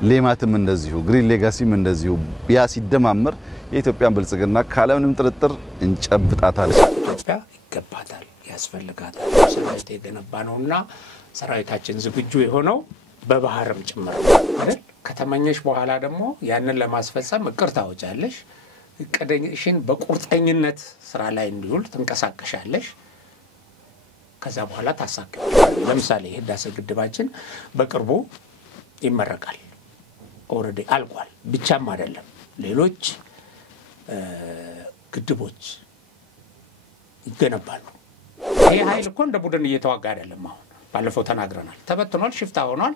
ሌማትም እንደዚሁ ግሪን ሌጋሲም እንደዚሁ ያ ሲደማመር የኢትዮጵያን ብልጽግና ካለምንም ጥርጥር እንጨብጣታለን። ኢትዮጵያ ይገባታል፣ ያስፈልጋታል። ሰራዊት የገነባ ነውና ሰራዊታችን ዝግጁ የሆነው በባህርም ጭምር አይደል? ከተመኘሽ በኋላ ደግሞ ያንን ለማስፈጸም እቅድ ታወጫለሽ። እቅድሽን በቁርጠኝነት ስራ ላይ እንዲውል ትንቀሳቀሻለሽ። ከዛ በኋላ ታሳካለሽ። ለምሳሌ ህዳሴ ግድባችን በቅርቡ ይመረቃል። ኦሬዲ አልቋል። ብቻም አይደለም ሌሎች ግድቦች ይገነባሉ። ይሄ ኃይል እኮ እንደ ቡድን እየተዋጋ አይደለም። አሁን ባለፈው ተናግረናል። ተበትኗል፣ ሽፍታ ሆኗል፣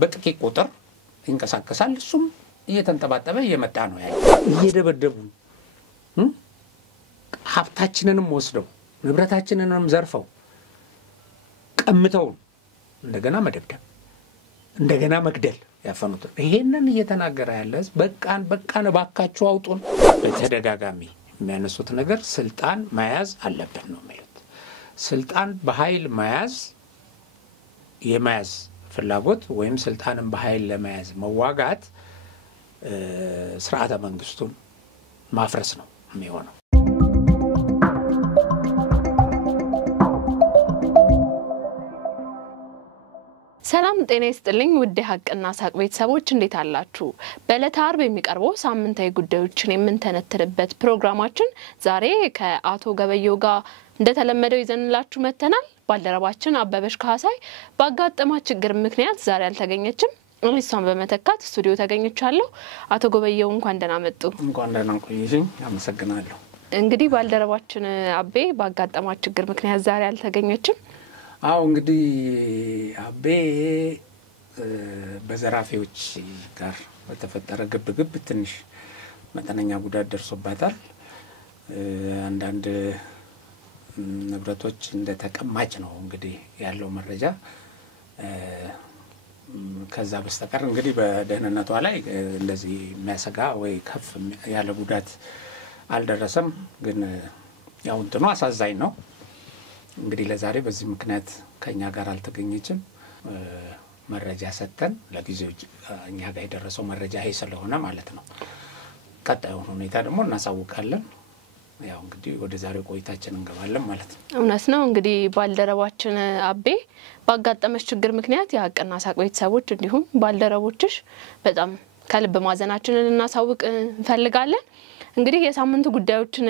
በጥቂት ቁጥር ይንቀሳቀሳል። እሱም እየተንጠባጠበ እየመጣ ነው። ያለው እየደበደቡ ሀብታችንንም ወስደው ንብረታችንንም ዘርፈው ቀምተው እንደገና መደብደብ እንደገና መግደል ያፈኑት። ይሄንን እየተናገረ ያለ በቃን ባካችሁ አውጡን። በተደጋጋሚ የሚያነሱት ነገር ስልጣን መያዝ አለብን ነው ማለት። ስልጣን በኃይል የመያዝ ፍላጎት ወይም ስልጣንን በኃይል ለመያዝ መዋጋት ስርዓተ መንግስቱን ማፍረስ ነው የሚሆነው። ሰላም ጤና ይስጥልኝ ውድ ሀቅና ሳቅ ቤተሰቦች እንዴት አላችሁ? በዕለተ ዓርብ የሚቀርበው ሳምንታዊ ጉዳዮችን የምንተነትንበት ፕሮግራማችን ዛሬ ከአቶ ገበየው ጋር እንደተለመደው ይዘንላችሁ መተናል። ባልደረባችን አበበሽ ካሳይ ባጋጠማት ችግር ምክንያት ዛሬ አልተገኘችም። እሷን በመተካት ስቱዲዮ ተገኝቻለሁ። አቶ ገበየው እንኳን ደህና መጡ። እንኳን ደህና ቆይሽኝ። አመሰግናለሁ። እንግዲህ ባልደረባችን አቤ ባጋጠማት ችግር ምክንያት ዛሬ አልተገኘችም። አው እንግዲህ አቤ በዘራፊዎች ጋር በተፈጠረ ግብግብ ትንሽ መጠነኛ ጉዳት ደርሶባታል። አንዳንድ ንብረቶች እንደተቀማጭ ነው እንግዲህ ያለው መረጃ። ከዛ በስተቀር እንግዲህ በደህንነቷ ላይ እንደዚህ የሚያሰጋ ወይ ከፍ ያለ ጉዳት አልደረሰም። ግን ያው እንትኑ አሳዛኝ ነው። እንግዲህ ለዛሬ በዚህ ምክንያት ከኛ ጋር አልተገኘችም። መረጃ ሰጠን ለጊዜው እኛ ጋር የደረሰው መረጃ ይሄ ስለሆነ ማለት ነው። ቀጣዩን ሁኔታ ደግሞ እናሳውቃለን። ያው እንግዲህ ወደ ዛሬው ቆይታችን እንገባለን ማለት ነው። እውነት ነው። እንግዲህ ባልደረባችን አቤ ባጋጠመሽ ችግር ምክንያት የሀቅና ሳቅ ቤተሰቦች እንዲሁም ባልደረቦችሽ በጣም ከልብ ማዘናችንን እናሳውቅ እንፈልጋለን። እንግዲህ የሳምንቱ ጉዳዮችን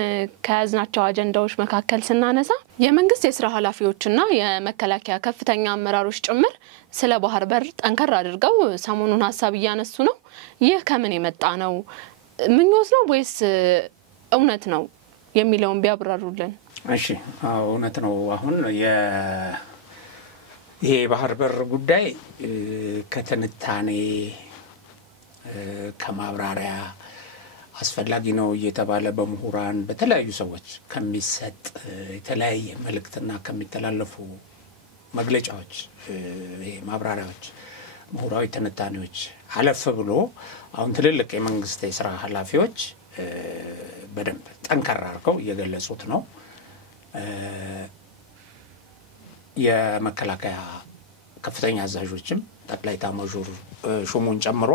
ከያዝናቸው አጀንዳዎች መካከል ስናነሳ የመንግስት የሥራ ኃላፊዎችና የመከላከያ ከፍተኛ አመራሮች ጭምር ስለ ባህር በር ጠንከር አድርገው ሰሞኑን ሐሳብ እያነሱ ነው። ይህ ከምን የመጣ ነው? ምኞት ነው ወይስ እውነት ነው የሚለውን ቢያብራሩልን። እሺ፣ እውነት ነው። አሁን ይሄ ባህር በር ጉዳይ ከተንታኔ ከማብራሪያ አስፈላጊ ነው እየተባለ በመሁራን በተለያዩ ሰዎች ከሚሰጥ የተለያየ መልእክትና ከሚተላለፉ መግለጫዎች ማብራሪያዎች ምሁራዊ ትንታኔዎች አለፈ ብሎ አሁን ትልልቅ የመንግስት የሥራ ኃላፊዎች በደንብ ጠንከር አድርገው እየገለጹት ነው። የመከላከያ ከፍተኛ አዛዦችም ጠቅላይ ኤታማዦር ሹሙን ጨምሮ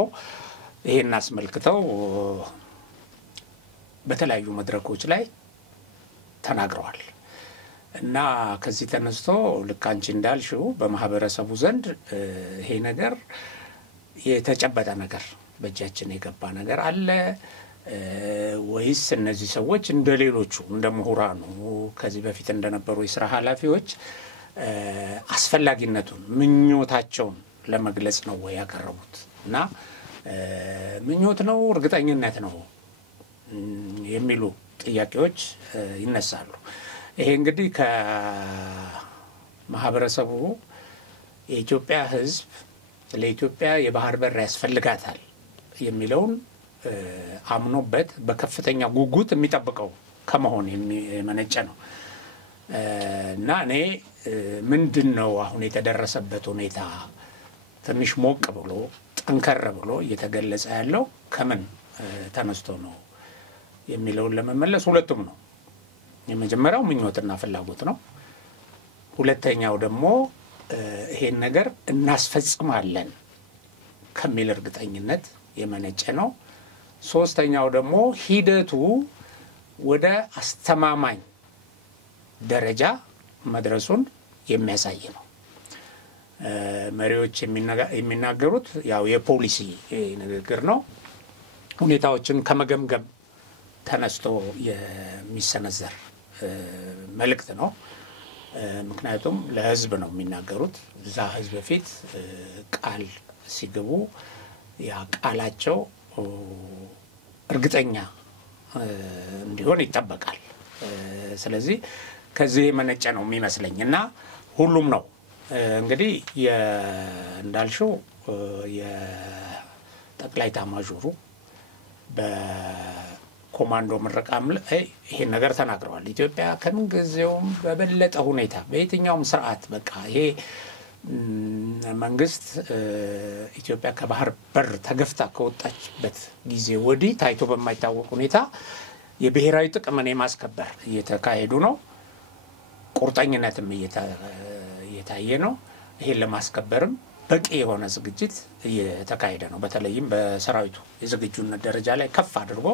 ይሄን አስመልክተው በተለያዩ መድረኮች ላይ ተናግረዋል። እና ከዚህ ተነስቶ ልክ አንቺ እንዳልሽው በማህበረሰቡ ዘንድ ይሄ ነገር የተጨበጠ ነገር በእጃችን የገባ ነገር አለ ወይስ እነዚህ ሰዎች እንደሌሎቹ እንደ ምሁራኑ ከዚህ በፊት እንደነበሩ የሥራ ኃላፊዎች አስፈላጊነቱን ምኞታቸውን ለመግለጽ ነው ወይ ያቀረቡት? እና ምኞት ነው እርግጠኝነት ነው የሚሉ ጥያቄዎች ይነሳሉ። ይሄ እንግዲህ ከማህበረሰቡ የኢትዮጵያ ሕዝብ ለኢትዮጵያ የባህር በር ያስፈልጋታል የሚለውን አምኖበት በከፍተኛ ጉጉት የሚጠብቀው ከመሆን የሚመነጨ ነው። እና እኔ ምንድነው አሁን የተደረሰበት ሁኔታ ትንሽ ሞቅ ብሎ ጠንከር ብሎ እየተገለጸ ያለው ከምን ተነስቶ ነው የሚለውን ለመመለስ ሁለቱም ነው። የመጀመሪያው ምኞትና ፍላጎት ነው። ሁለተኛው ደግሞ ይሄን ነገር እናስፈጽማለን ከሚል እርግጠኝነት የመነጨ ነው። ሶስተኛው ደግሞ ሂደቱ ወደ አስተማማኝ ደረጃ መድረሱን የሚያሳይ ነው። መሪዎች የሚናገሩት ያው የፖሊሲ ንግግር ነው። ሁኔታዎችን ከመገምገም ተነስቶ የሚሰነዘር መልእክት ነው። ምክንያቱም ለህዝብ ነው የሚናገሩት። እዛ ህዝብ ፊት ቃል ሲገቡ ያ ቃላቸው እርግጠኛ እንዲሆን ይጠበቃል። ስለዚህ ከዚህ የመነጨ ነው የሚመስለኝና ሁሉም ነው እንግዲህ እንዳልሽው የጠቅላይ ኤታማዦሩ በኮማንዶ ምረቃም ይሄን ነገር ተናግረዋል። ኢትዮጵያ ከምን ጊዜውም በበለጠ ሁኔታ በየትኛውም ስርዓት በቃ ይሄ መንግስት ኢትዮጵያ ከባህር በር ተገፍታ ከወጣችበት ጊዜ ወዲህ ታይቶ በማይታወቅ ሁኔታ የብሔራዊ ጥቅምን የማስከበር እየተካሄዱ ነው። ቁርጠኝነትም እየታየ ነው። ይሄን ለማስከበርም በቂ የሆነ ዝግጅት እየተካሄደ ነው። በተለይም በሰራዊቱ የዝግጁነት ደረጃ ላይ ከፍ አድርጎ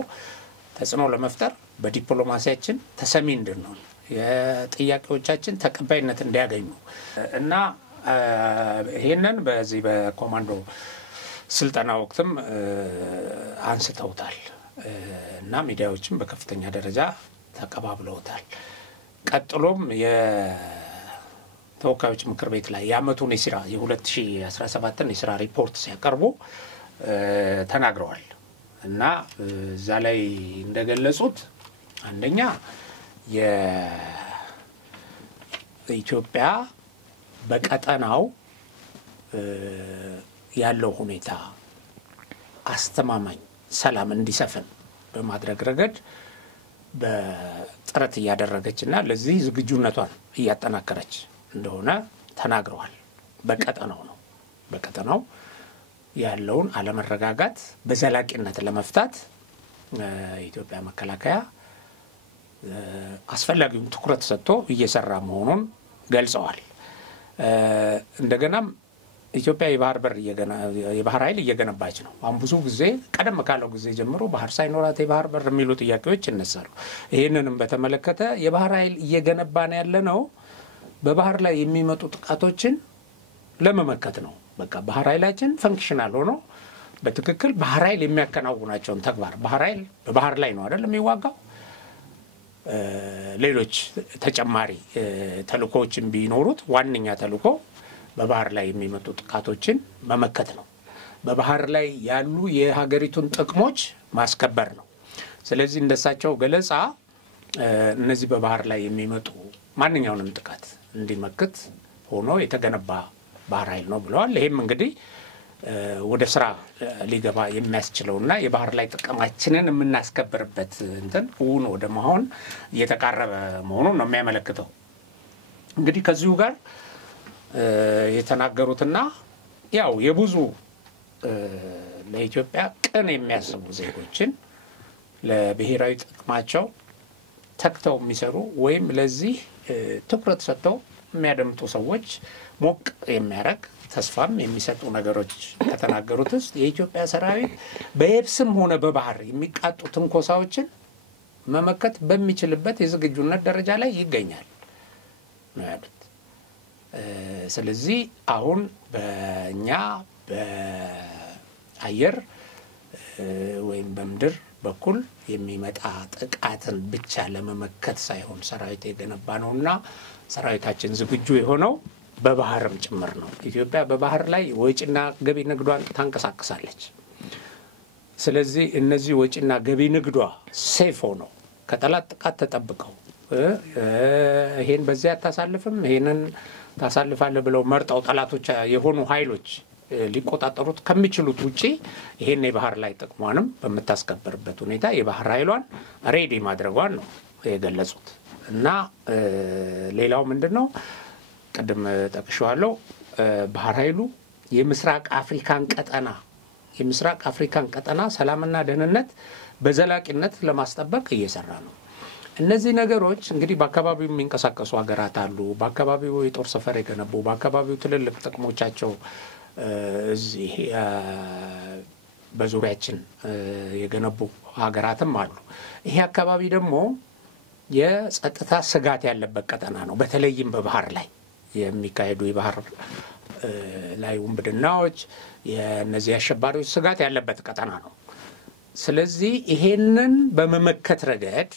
ተጽዕኖ ለመፍጠር በዲፕሎማሲያችን ተሰሚ እንድንሆን የጥያቄዎቻችን ተቀባይነት እንዲያገኙ እና ይሄንን በዚህ በኮማንዶ ስልጠና ወቅትም አንስተውታል እና ሚዲያዎችም በከፍተኛ ደረጃ ተቀባብለውታል። ቀጥሎም የተወካዮች ምክር ቤት ላይ ያመቱን የስራ የ2017ን የስራ ሪፖርት ሲያቀርቡ ተናግረዋል እና እዛ ላይ እንደገለጹት አንደኛ የኢትዮጵያ በቀጠናው ያለው ሁኔታ አስተማማኝ ሰላም እንዲሰፍን በማድረግ ረገድ በጥረት እያደረገችና ለዚህ ዝግጁነቷን እያጠናከረች እንደሆነ ተናግረዋል። በቀጠናው ያለውን አለመረጋጋት በዘላቂነት ለመፍታት የኢትዮጵያ መከላከያ አስፈላጊውን ትኩረት ሰጥቶ እየሰራ መሆኑን ገልጸዋል። እንደገናም ኢትዮጵያ የባህር ኃይል እየገነባች ነው። አሁን ብዙ ጊዜ ቀደም ካለው ጊዜ ጀምሮ ባህር ሳይኖራት የባህር በር የሚሉ ጥያቄዎች ይነሳሉ። ይሄንንም በተመለከተ የባህር ኃይል እየገነባን ያለነው በባህር ላይ የሚመጡ ጥቃቶችን ለመመከት ነው። በቃ ባህር ኃይላችን ፈንክሽናል ሆኖ በትክክል ባህር ኃይል የሚያከናውናቸውን ተግባር ባህር ኃይል በባህር ላይ ነው አይደል የሚዋጋው። ሌሎች ተጨማሪ ተልእኮዎችን ቢኖሩት ዋነኛ ተልእኮ በባህር ላይ የሚመጡ ጥቃቶችን መመከት ነው። በባህር ላይ ያሉ የሀገሪቱን ጥቅሞች ማስከበር ነው። ስለዚህ እንደሳቸው ገለጻ እነዚህ በባህር ላይ የሚመጡ ማንኛውንም ጥቃት እንዲመክት ሆኖ የተገነባ ባህር ኃይል ነው ብለዋል። ይሄም እንግዲህ ወደ ስራ ሊገባ የሚያስችለውና የባህር ላይ ጥቅማችንን የምናስከብርበት እውን ወደ መሆን እየተቃረበ መሆኑን ነው የሚያመለክተው። እንግዲህ ከዚሁ ጋር የተናገሩትና ያው የብዙ ለኢትዮጵያ ቅን የሚያስቡ ዜጎችን ለብሔራዊ ጥቅማቸው ተክተው የሚሰሩ ወይም ለዚህ ትኩረት ሰጥተው የሚያደምጡ ሰዎች ሞቅ የሚያረግ ተስፋም የሚሰጡ ነገሮች ከተናገሩት ውስጥ የኢትዮጵያ ሰራዊት በየብስም ሆነ በባህር የሚቃጡ ትንኮሳዎችን መመከት በሚችልበት የዝግጁነት ደረጃ ላይ ይገኛል ነው ያሉት። ስለዚህ አሁን በእኛ በአየር ወይም በምድር በኩል የሚመጣ ጥቃትን ብቻ ለመመከት ሳይሆን ሰራዊት የገነባ ነውና ሰራዊታችን ዝግጁ የሆነው በባህርም ጭምር ነው። ኢትዮጵያ በባህር ላይ ወጪና ገቢ ንግዷን ታንቀሳቅሳለች። ስለዚህ እነዚህ ወጪና ገቢ ንግዷ ሴፍ ሆነው ከጠላት ጥቃት ተጠብቀው ይሄን በዚያ አታሳልፍም ይሄንን ታሳልፋለህ ብለው መርጠው ጠላቶች የሆኑ ኃይሎች ሊቆጣጠሩት ከሚችሉት ውጪ ይሄን የባህር ላይ ጥቅሟንም በመታስከበርበት ሁኔታ የባህር ኃይሏን ሬዲ ማድረጓን ነው የገለጹት። እና ሌላው ምንድነው ቀደም ጠቅሻለሁ ባህር ኃይሉ የምስራቅ አፍሪካን ቀጠና ሰላምና ደህንነት በዘላቂነት ለማስጠበቅ እየሰራ ነው። እነዚህ ነገሮች እንግዲህ በአካባቢው የሚንቀሳቀሱ ሀገራት አሉ። በአካባቢው የጦር ሰፈር የገነቡ በአካባቢው ትልልቅ ጥቅሞቻቸው እዚህ በዙሪያችን የገነቡ ሀገራትም አሉ። ይሄ አካባቢ ደግሞ የጸጥታ ስጋት ያለበት ቀጠና ነው። በተለይም በባህር ላይ የሚካሄዱ የባህር ላይ ውንብድናዎች የነዚህ አሸባሪዎች ስጋት ያለበት ቀጠና ነው። ስለዚህ ይሄንን በመመከት ረገድ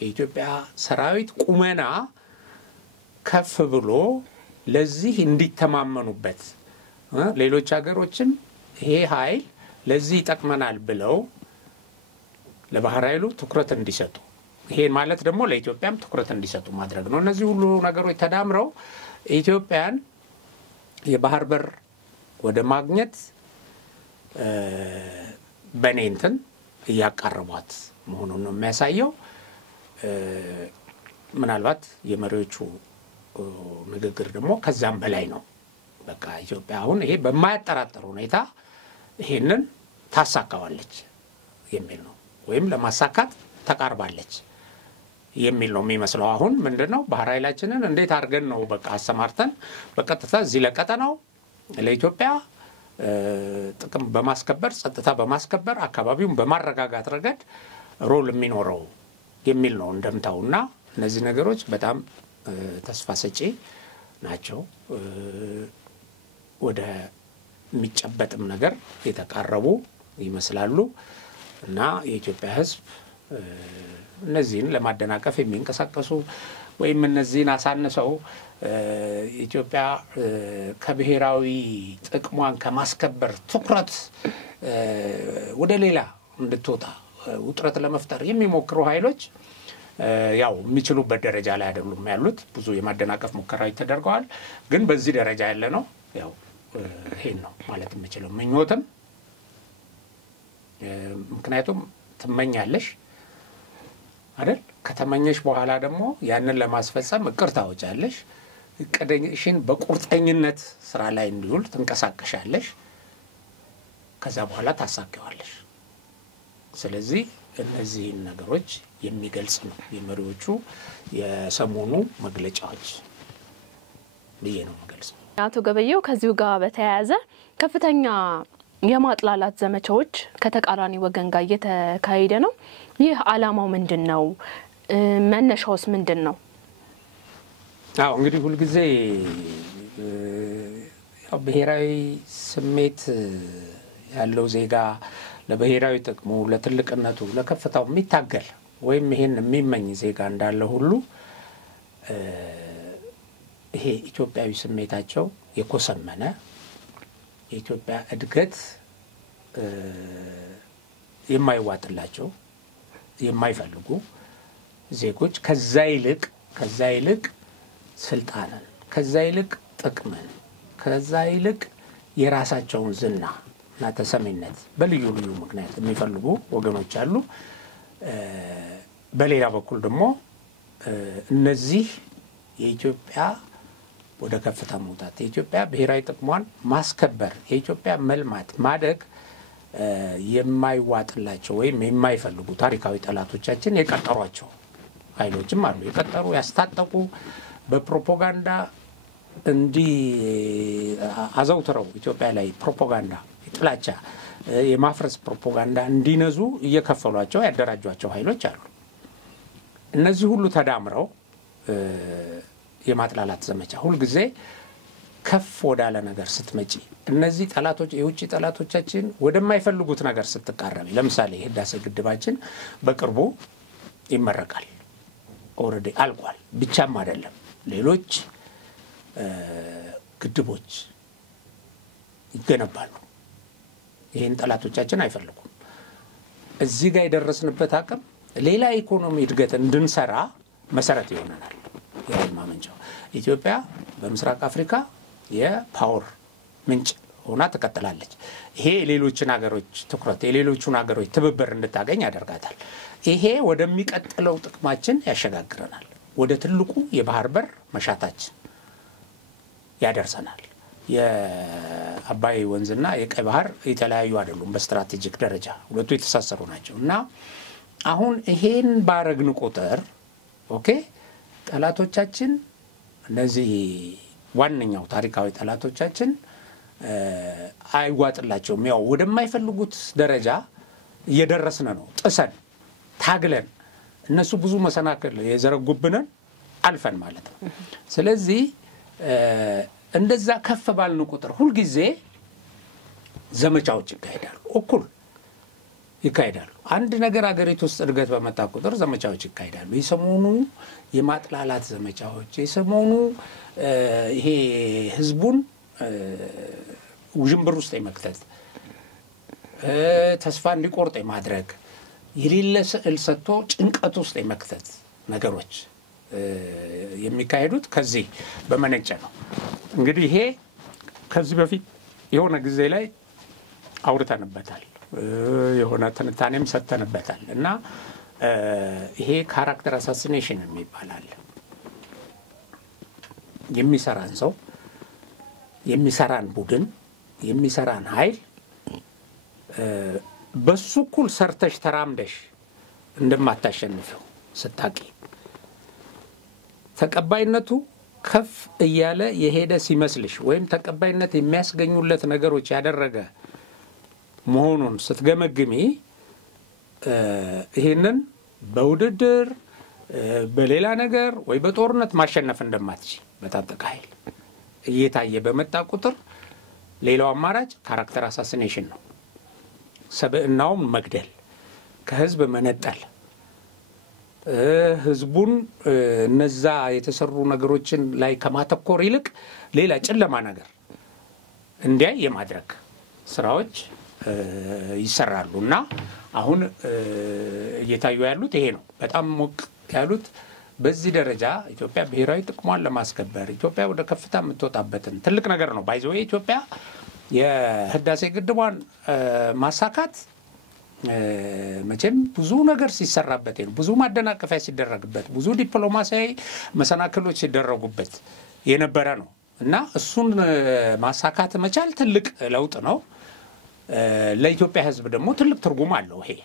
የኢትዮጵያ ሰራዊት ቁመና ከፍ ብሎ ለዚህ እንዲተማመኑበት ሌሎች ሀገሮችም ይሄ ኃይል ለዚህ ይጠቅመናል ብለው ለባህር ኃይሉ ትኩረት እንዲሰጡ ይሄ ማለት ደግሞ ለኢትዮጵያም ትኩረት እንዲሰጡ ማድረግ ነው። እነዚህ ሁሉ ነገሮች ተዳምረው ኢትዮጵያን የባህር በር ወደ ማግኘት በኔንተን ያቀርቧት መሆኑን ነው የሚያሳየው። ምናልባት የመሪዎቹ ንግግር ደግሞ ከዛም በላይ ነው። በቃ ኢትዮጵያ አሁን ይሄ በማያጠራጥር ሁኔታ ይሄንን ታሳካዋለች የሚል ነው ወይም ለማሳካት ተቃርባለች የሚል ነው የሚመስለው። አሁን ምንድነው ባህር ኃይላችንን እንዴት አድርገን ነው በቃ አሰማርተን በቀጥታ እዚህ ለቀጠናው ለኢትዮጵያ ጥቅም በማስከበር ጸጥታ በማስከበር አካባቢውን በማረጋጋት ረገድ ሮል የሚኖረው የሚል ነው እንደምታውና እነዚህ ነገሮች በጣም ተስፋ ሰጪ ናቸው። ወደ የሚጨበጥም ነገር የተቃረቡ ይመስላሉ እና የኢትዮጵያ ሕዝብ እነዚህን ለማደናቀፍ የሚንቀሳቀሱ ወይም እነዚህን አሳንሰው ኢትዮጵያ ከብሔራዊ ጥቅሟን ከማስከበር ትኩረት ወደ ሌላ እንድትወጣ ውጥረት ለመፍጠር የሚሞክሩ ኃይሎች ያው የሚችሉበት ደረጃ ላይ አይደሉም ያሉት። ብዙ የማደናቀፍ ሙከራዎች ተደርገዋል። ግን በዚህ ደረጃ ያለ ነው ያው ይሄን ነው ማለት የምችለው ምኞትም ምክንያቱም ትመኛለሽ አይደል? ከተመኘሽ በኋላ ደግሞ ያንን ለማስፈጸም እቅድ ታወጫለሽ። እቅድሽን በቁርጠኝነት ስራ ላይ እንዲውል ትንቀሳቀሻለሽ። ከዛ በኋላ ታሳካዋለሽ። ስለዚህ እነዚህ ነገሮች የሚገልጽ ነው የመሪዎቹ የሰሞኑ መግለጫዎች ብዬ ነው የምገልጸው። አቶ ገበየው ከዚሁ ጋር በተያያዘ ከፍተኛ የማጥላላት ዘመቻዎች ከተቃራኒ ወገን ጋር እየተካሄደ ነው። ይህ ዓላማው ምንድነው? መነሻውስ ምንድነው? አዎ እንግዲህ ሁሉ ጊዜ ያው ብሔራዊ ስሜት ያለው ዜጋ ለብሔራዊ ጥቅሙ ለትልቅነቱ ለከፍታው የሚታገል ወይም ይሄን የሚመኝ ዜጋ እንዳለ ሁሉ ይሄ ኢትዮጵያዊ ስሜታቸው የኮሰመነ የኢትዮጵያ እድገት የማይዋጥላቸው የማይፈልጉ ዜጎች ከዛ ይልቅ ስልጣንን ከዛ ይልቅ ጥቅምን ከዛ ይልቅ የራሳቸውን ዝና እና ተሰሚነት በልዩ ልዩ ምክንያት የሚፈልጉ ወገኖች አሉ። በሌላ በኩል ደግሞ እነዚህ የኢትዮጵያ ወደ ከፍታ መውጣት የኢትዮጵያ ብሔራዊ ጥቅሟን ማስከበር የኢትዮጵያ መልማት ማደግ የማይዋጥላቸው ወይም የማይፈልጉ ታሪካዊ ጠላቶቻችን የቀጠሯቸው ኃይሎችም አሉ። የቀጠሩ ያስታጠቁ በፕሮፓጋንዳ እንዲ አዘውትረው ኢትዮጵያ ላይ ፕሮፓጋንዳ ጥላቻ የማፍረስ ፕሮፓጋንዳ እንዲነዙ እየከፈሏቸው ያደራጇቸው ኃይሎች አሉ። እነዚህ ሁሉ ተዳምረው የማጥላላት ዘመቻ ሁሉ ጊዜ ከፍ ወዳለ ነገር ስትመጪ እነዚህ ጠላቶች የውጭ ጠላቶቻችን ወደማይፈልጉት ነገር ስትቃረቢ ለምሳሌ ህዳሴ ግድባችን በቅርቡ ይመረቃል። ኦሬዲ አልቋል። ብቻም አይደለም ሌሎች ግድቦች ይገነባሉ። ይሄን ጠላቶቻችን አይፈልጉም። እዚህ ጋር የደረስንበት አቅም ሌላ ኢኮኖሚ እድገት እንድንሰራ መሰረት ይሆነናል። የኃይል ማመንጫው ኢትዮጵያ በምስራቅ አፍሪካ የፓወር ምንጭ ሆና ተቀጥላለች። ይሄ ሌሎችን ሀገሮች ትኩረት የሌሎቹን ሀገሮች ትብብር እንድታገኝ ያደርጋታል። ይሄ ወደሚቀጥለው ጥቅማችን ያሸጋግረናል። ወደ ትልቁ የባህር በር መሻታችን ያደርሰናል። የአባይ ወንዝና የቀይ ባህር የተለያዩ አይደሉም። በስትራቴጂክ ደረጃ ሁለቱ የተሳሰሩ ናቸው እና አሁን ይሄን ባረግን ቁጥር ኦኬ ጠላቶቻችን እነዚህ ዋነኛው ታሪካዊ ጠላቶቻችን አይዋጥላቸውም ያው ወደማይፈልጉት ደረጃ እየደረስን ነው ጥሰን ታግለን እነሱ ብዙ መሰናክል የዘረጉብንን አልፈን ማለት ነው ስለዚህ እንደዛ ከፍ ባልን ቁጥር ሁሉ ጊዜ ዘመቻዎች ይካሄዳሉ እኩል ይካሄዳሉ አንድ ነገር አገሪቱ ውስጥ እድገት በመጣ ቁጥር ዘመቻዎች ይካሄዳሉ የሰሞኑ የማጥላላት ዘመቻዎች የሰሞኑ ይሄ ህዝቡን ውጅንብር ውስጥ የመክተት ተስፋ እንዲቆርጥ የማድረግ የሌለ ስዕል ሰጥቶ ጭንቀት ውስጥ የመክተት ነገሮች የሚካሄዱት ከዚህ በመነጨ ነው እንግዲህ ይሄ ከዚህ በፊት የሆነ ጊዜ ላይ አውርተንበታል የሆነ ትንታኔም ሰጥተንበታል እና ይሄ ካራክተር አሳሲኔሽን የሚባላል የሚሰራን ሰው የሚሰራን ቡድን የሚሰራን ኃይል በሱኩል ሰርተሽ ተራምደሽ እንደማታሸንፈው ስታቂ ተቀባይነቱ ከፍ እያለ የሄደ ሲመስልሽ ወይም ተቀባይነት የሚያስገኙለት ነገሮች ያደረገ መሆኑን ስትገመግሚ ይሄንን በውድድር በሌላ ነገር ወይ በጦርነት ማሸነፍ እንደማትችይ በታጠቀ ኃይል እየታየ በመጣ ቁጥር ሌላው አማራጭ ካራክተር አሳሲኔሽን ነው ሰብእናውን መግደል ከህዝብ መነጠል ህዝቡን እነዛ የተሰሩ ነገሮችን ላይ ከማተኮር ይልቅ ሌላ ጨለማ ነገር እንዲያይ የማድረግ ስራዎች ይሰራሉና አሁን እየታዩ ያሉት ይሄ ነው በጣም ሞቅ ያሉት በዚህ ደረጃ ኢትዮጵያ ብሔራዊ ጥቅሟን ለማስከበር ኢትዮጵያ ወደ ከፍታ የምትወጣበትን ትልቅ ነገር ነው ባይዘው ኢትዮጵያ የህዳሴ ግድቧን ማሳካት መቼም ብዙ ነገር ሲሰራበት ነው ብዙ ማደናቀፊያ ሲደረግበት ብዙ ዲፕሎማሲያዊ መሰናክሎች ሲደረጉበት የነበረ ነው እና እሱን ማሳካት መቻል ትልቅ ለውጥ ነው ለኢትዮጵያ ህዝብ ደግሞ ትልቅ ትርጉም አለው ይሄ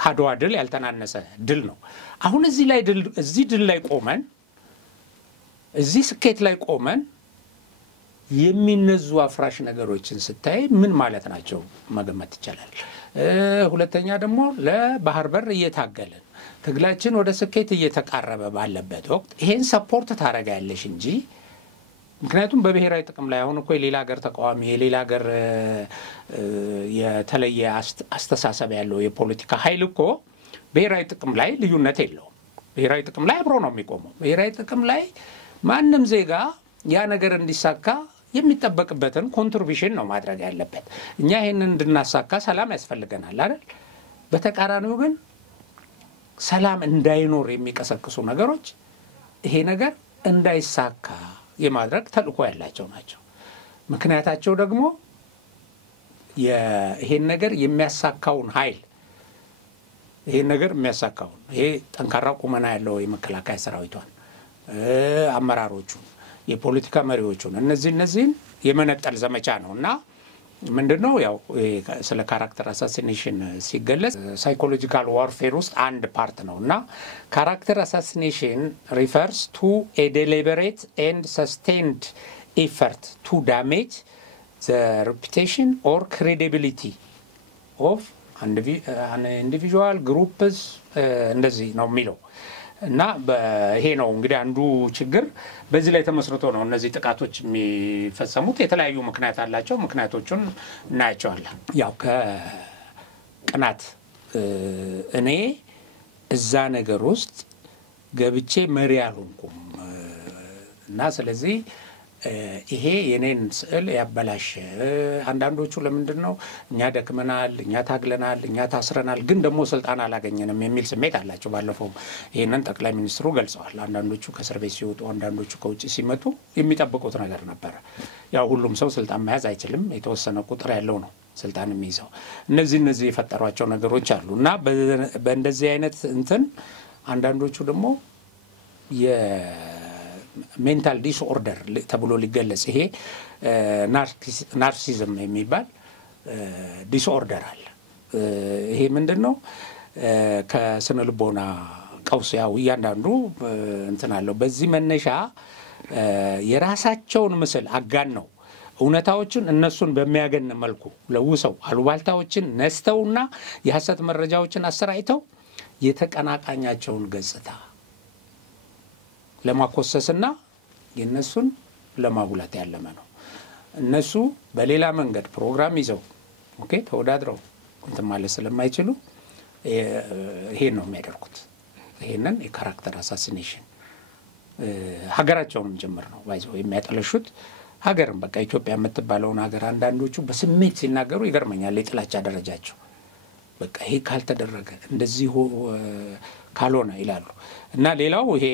ካድዋ ድል ያልተናነሰ ድል ነው አሁን እዚህ ድል ላይ ቆመን እዚህ ስኬት ላይ ቆመን የሚነዙ አፍራሽ ነገሮችን ስታይ ምን ማለት ናቸው መገመት ይቻላል ሁለተኛ ደግሞ ለባህር በር እየታገለን ትግላችን ወደ ስኬት እየተቃረበ ባለበት ወቅት ይሄን ሰፖርት ታረጋለሽ እንጂ ምክንያቱም በብሔራዊ ጥቅም ላይ አሁን እኮ የሌላ ሀገር ተቃዋሚ የሌላ ሀገር የተለየ አስተሳሰብ ያለው የፖለቲካ ኃይል እኮ ብሔራዊ ጥቅም ላይ ልዩነት የለውም ብሔራዊ ጥቅም ላይ አብሮ ነው የሚቆመው ብሔራዊ ጥቅም ላይ ማንንም ዜጋ ያ ነገር እንዲሳካ የሚጠበቅበትን ኮንትሪቢዩሽን ነው ማድረግ ያለበት እኛ ይሄንን እንድናሳካ ሰላም ያስፈልገናል አይደል በተቃራኒው ግን ሰላም እንዳይኖር የሚቀሰቅሱ ነገሮች ይሄ ነገር እንዳይሳካ የማድረግ ተልእኮ ያላቸው ናቸው ምክንያታቸው ደግሞ ይሄን ነገር የሚያሳካውን ኃይል ይሄን ነገር የሚያሳካውን ይሄ ጠንካራ ቁመና ያለው የመከላከያ ሰራዊቷን አመራሮቹ የፖለቲካ መሪዎቹን እነዚህን የመነጠል ዘመቻ ነውና ምንድነው ያው ስለ ካራክተር አሳሲኔሽን ሲገለጽ ሳይኮሎጂካል ዋርፌር ውስጥ አንድ ፓርት ነውና ካራክተር አሳሲኔሽን refers to a deliberate and sustained effort to damage the reputation or credibility of an individual groups እንደዚህ ነው የሚለው እና ይሄ ነው እንግዲህ አንዱ ችግር በዚህ ላይ ተመስርቶ ነው እነዚህ ጥቃቶች የሚፈጸሙት የተለያዩ ምክንያት አላቸው ምክንያቶቹን እናያቸዋለን ያው ከቅናት እኔ እዛ ነገር ውስጥ ገብቼ መሪ አልሆንኩም እና ስለዚህ ይሄ የኔን ስዕል ያበላሽ አንዳንዶቹ ለምንድነው እኛ ደክመናል እኛ ታግለናል እኛ ታስረናል ግን ደግሞ ስልጣን አላገኘንም የሚል ስሜት አላቸው ባለፈው ይሄንን ጠቅላይ ሚኒስትሩ ገልጸዋል አንዳንዶቹ ከእስር ቤት ሲወጡ አንዳንዶቹ ከውጪ ሲመጡ የሚጠብቁት ነገር ነበር ያው ሁሉም ሰው ስልጣን መያዝ አይችልም የተወሰነ ቁጥር ያለው ነው ስልጣን የሚይዘው እነዚህ የፈጠሯቸው ነገሮች አሉና በእንደዚህ አይነት እንትን አንዳንዶቹ ደግሞ ሜንታል ዲስኦርደር ተብሎ ሊገለጽ ይሄ ናርሲሲዝም የሚባል ዲስኦርደር አለ ይሄ ምንድነው ከስነ ልቦና ቀውስ ያው እያንዳንዱ እንትን አለው በዚህ መነሻ የራሳቸውን ምስል አጋን ነው እውነታዎችን እነሱን በሚያገን መልኩ ለውሰው አሉባልታዎችን ነስተውና የሐሰት መረጃዎችን አሰራይተው የተቀናቃኛቸውን ገጽታ ለማኮሰስና የነሱን ለማጉላት ያለመ ነው። እነሱ በሌላ መንገድ ፕሮግራም ይዘው ኦኬ ተወዳድረው እንትን ማለት ስለማይችሉ ይሄን ነው የሚያደርጉት። ይሄንን የካራክተር አሳሲኔሽን ሀገራቸውንም ጭምር ነው ባይዘው የሚያጠለሹት። ሀገርም በቃ ኢትዮጵያ የምትባለውን ሀገር አንዳንዶቹ በስሜት ሲናገሩ ይገርመኛል የጥላቻ ደረጃቸው። በቃ ይሄ ካልተደረገ እንደዚህ ካልሆነ ይላሉ። እና ሌላው ይሄ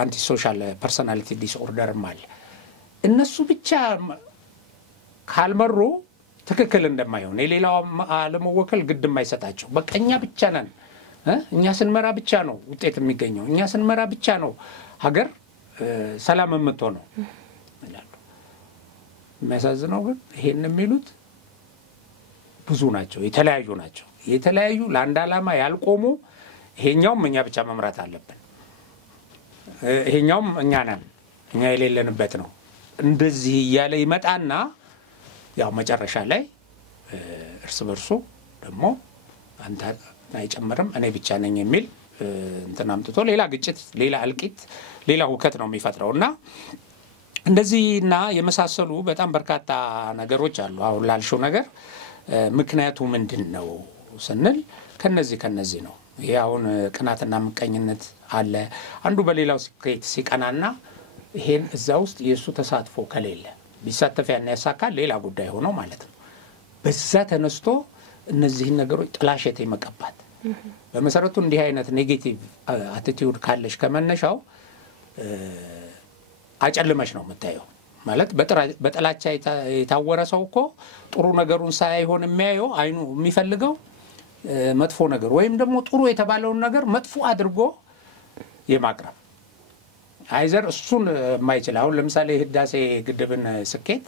አንቲ ሶሻል ፐርሰናሊቲ ዲስኦርደርም አለ። እነሱ ብቻ ካልመሩ ትክክል እንደማይሆን የሌላው አለመወከል ግድ የማይሰጣቸው በቃ እኛ ብቻ ነን እኛ ስንመራ ብቻ ነው ውጤት የሚገኘው እኛ ስንመራ ብቻ ነው ሀገር ሰላም የምትሆነው ይላሉ። የሚያሳዝነው ግን ይሄን የሚሉት ብዙ ናቸው፣ የተለያዩ ለአንድ ዓላማ ያልቆሙ ይሄኛውም እኛ ብቻ መምራት አለብን ይሄኛውም እኛ ነን እኛ የሌለንበት ነው እንደዚህ እያለ ይመጣና ያው መጨረሻ ላይ እርስ በርሱ ደግሞ አንተ አይጨምርም እኔ ብቻ ነኝ የሚል እንትን አምጥቶ ሌላ ግጭት ሌላ እልቂት ሌላ ሁከት ነው የሚፈጥረውና እንደዚህና የመሳሰሉ በጣም በርካታ ነገሮች አሉ። አሁን ላልሽው ነገር ምክንያቱ ምንድነው ስንል ከነዚህ ነው። ይሄ አሁን ቅናትና ምቀኝነት አለ። አንዱ በሌላው ሲቀናና ይሄን እዛ ውስጥ የሱ ተሳትፎ ከሌለ ቢሳተፍ ያን ያሳካል ሌላ ጉዳይ ሆኖ ማለት ነው። በዛ ተነስቶ እነዚህ ነገሮች ጥላሸት የመቀባት በመሰረቱ እንዲህ አይነት ኔጌቲቭ አቲቲዩድ ካለሽ ከመነሻው አጨልመሽ ነው የምታየው ማለት በጥላቻ የታወረ ሰው እኮ ጥሩ ነገሩን ሳይሆን የሚያየው አይኑ የሚፈልገው መጥፎ ነገር ወይም ደግሞ ጥሩ የተባለውን ነገር መጥፎ አድርጎ የማቅረብ አይዘር እሱን የማይችል አሁን ለምሳሌ ህዳሴ ግድብን ስኬት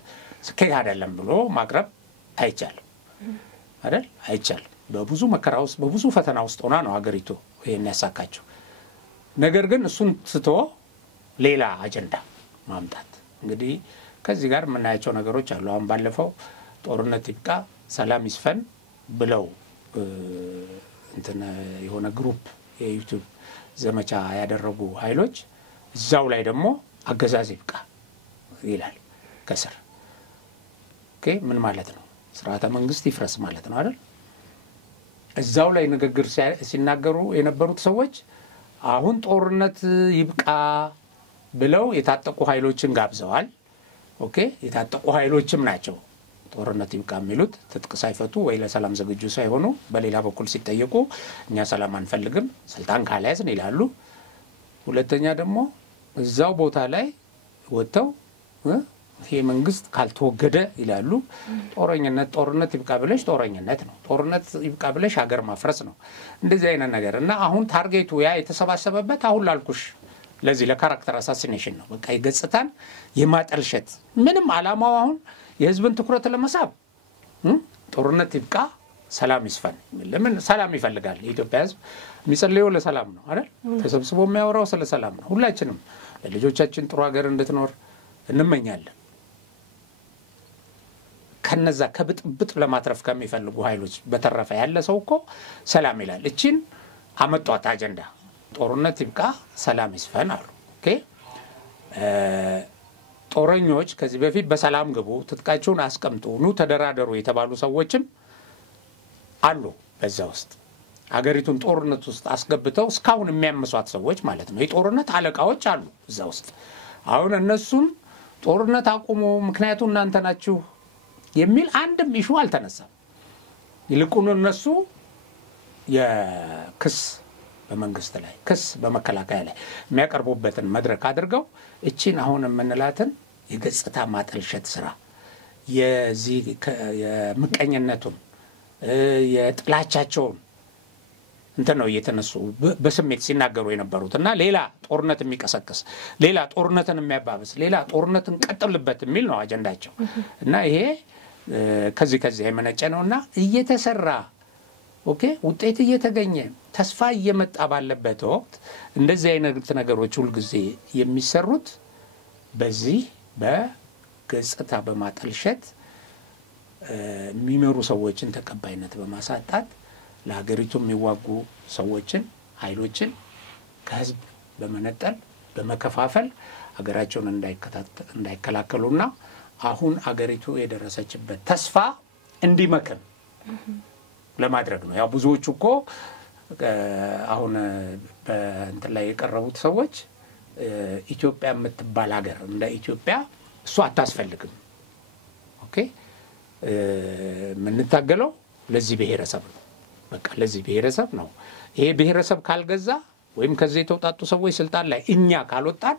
አይደለም ብሎ ማቅረብ አይቻልም አይደል? አይቻልም። በብዙ መከራ ውስጥ በብዙ ፈተና ውስጥ ሆና ነው ሀገሪቱ ይሄን ያሳካቸው። ነገር ግን እሱን ትቶ ሌላ አጀንዳ ማምጣት እንግዲህ ከዚህ ጋር የምናያቸው ነገሮች አሉ። አሁን ባለፈው ጦርነት ይብቃ ሰላም ይስፈን ብለው እንትን የሆነ ግሩፕ የዩቲዩብ ዘመቻ ያደረጉ ኃይሎች እዛው ላይ ደግሞ አገዛዝ ይብቃ ይላል ከስር። ኦኬ ምን ማለት ነው? ስርዓተ መንግስት ይፍረስ ማለት ነው አይደል? እዛው ላይ ንግግር ሲናገሩ የነበሩት ሰዎች አሁን ጦርነት ይብቃ ብለው የታጠቁ ኃይሎችን ጋብዘዋል። ኦኬ የታጠቁ ኃይሎችም ናቸው ጦርነት ይብቃ የሚሉት ትጥቅ ሳይፈቱ ወይ ለሰላም ዝግጁ ሳይሆኑ በሌላ በኩል ሲጠየቁ እኛ ሰላም አንፈልግም ስልጣን ካልያዝን ይላሉ። ሁለተኛ ደግሞ እዛው ቦታ ላይ ወጥተው ይሄ መንግስት ካልተወገደ ይላሉ። ጦርነት ይብቃ ብለሽ ጦረኝነት ነው። ጦርነት ይብቃ ብለሽ ሀገር ማፍረስ ነው። እንደዚህ አይነት ነገር እና አሁን ታርጌቱ ያ የተሰባሰበበት አሁን ላልኩሽ ለዚህ ለካራክተር አሳሲኔሽን ነው። በቃ የገጽታን የማጠልሸት ምንም ዓላማው አሁን የህዝብን ትኩረት ለመሳብ ጦርነት ይብቃ ሰላም ይስፈን። ለምን ሰላም ይፈልጋል? የኢትዮጵያ ህዝብ የሚጸልየው ለሰላም ነው አይደል? ተሰብስቦ የሚያወራው ስለ ሰላም ነው። ሁላችንም ለልጆቻችን ጥሩ ሀገር እንድትኖር እንመኛለን። ከነዛ ከብጥብጥ ለማትረፍ ከሚፈልጉ ኃይሎች በተረፈ ያለ ሰው እኮ ሰላም ይላል። እቺን አመጣጣ አጀንዳ ጦርነት ይብቃ ሰላም ይስፈን አሉ። ኦኬ ጦረኞች ከዚህ በፊት በሰላም ግቡ ትጥቃቸውን አስቀምጡ ኑ ተደራደሩ የተባሉ ሰዎችም አሉ በዛ ውስጥ ሀገሪቱን ጦርነት ውስጥ አስገብተው እስካሁን የሚያመሷት ሰዎች ማለት ነው። የጦርነት አለቃዎች አሉ እዛ ውስጥ። አሁን እነሱም ጦርነት አቁሙ ምክንያቱ እናንተ ናችሁ የሚል አንድም ኢሹ አልተነሳም። ይልቁኑ እነሱ የክስ በመንግስት ላይ ክስ በመከላከያ ላይ የሚያቀርቡበትን መድረክ አድርገው እቺን አሁን የምንላትን የገጽታ ማጠልሸት ስራ የዚህ የምቀኝነቱን የጥላቻቸውን እንተ ነው እየተነሱ በስሜት ሲናገሩ የነበሩትና ሌላ ጦርነት የሚቀሰቅስ ሌላ ጦርነትን የሚያባብስ ሌላ ጦርነትን ቀጥልበት የሚል ነው አጀንዳቸው። እና ይሄ ከዚህ የመነጨ ነውና እየተሰራ ኦኬ ውጤት እየተገኘ ተስፋ እየመጣ ባለበት ወቅት እንደዚህ አይነት ነገሮች ሁሉ ጊዜ የሚሰሩት በዚህ ገጽታ በማጠልሸት የሚመሩ ሰዎችን ተቀባይነት በማሳጣት ለሀገሪቱ የሚዋጉ ሰዎችን ኃይሎችን ከህዝብ በመነጠል በመከፋፈል ሀገራቸውን እንዳይከላከሉና አሁን ሀገሪቱ የደረሰችበት ተስፋ እንዲመክን ለማድረግ ነው። ያው ብዙዎቹ እኮ አሁን በእንትን ላይ የቀረቡት ሰዎች ኢትዮጵያ የምትባል ሀገር እንደ ኢትዮጵያ እሷ አታስፈልግም። ኦኬ ምንታገለው ለዚህ ብሔረሰብ ነው። በቃ ለዚህ ብሔረሰብ ነው። ይሄ ብሔረሰብ ካልገዛ ወይም ከዚህ የተውጣጡ ሰዎች ስልጣን ላይ እኛ ካልወጣን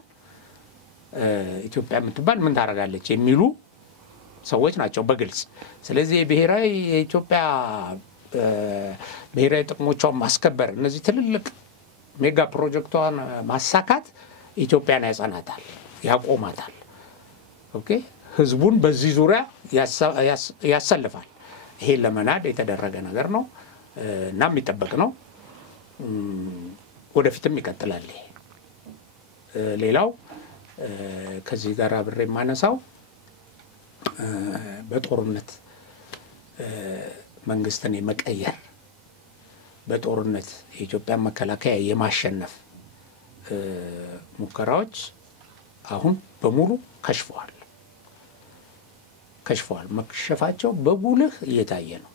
ኢትዮጵያ የምትባል ምን ታረጋለች የሚሉ ሰዎች ናቸው በግልጽ። ስለዚህ ብሔራዊ የኢትዮጵያ ብሔራዊ ጥቅሞቿን ማስከበር እነዚህ ትልልቅ ሜጋ ፕሮጀክቷን ማሳካት ኢትዮጵያን ያጸናታል፣ ያቆማታል። ኦኬ ህዝቡን በዚህ ዙሪያ ያሰልፋል። ይሄ ለመናድ የተደረገ ነገር ነው እና የሚጠበቅ ነው። ወደፊትም ይቀጥላል። ሌላው ከዚህ ጋር አብሬ የማነሳው በጦርነት መንግስትን የመቀየር በጦርነት የኢትዮጵያ መከላከያ የማሸነፍ ሙከራዎች አሁን በሙሉ ከሽፈዋል። መክሸፋቸው በጉልህ እየታየ ነው።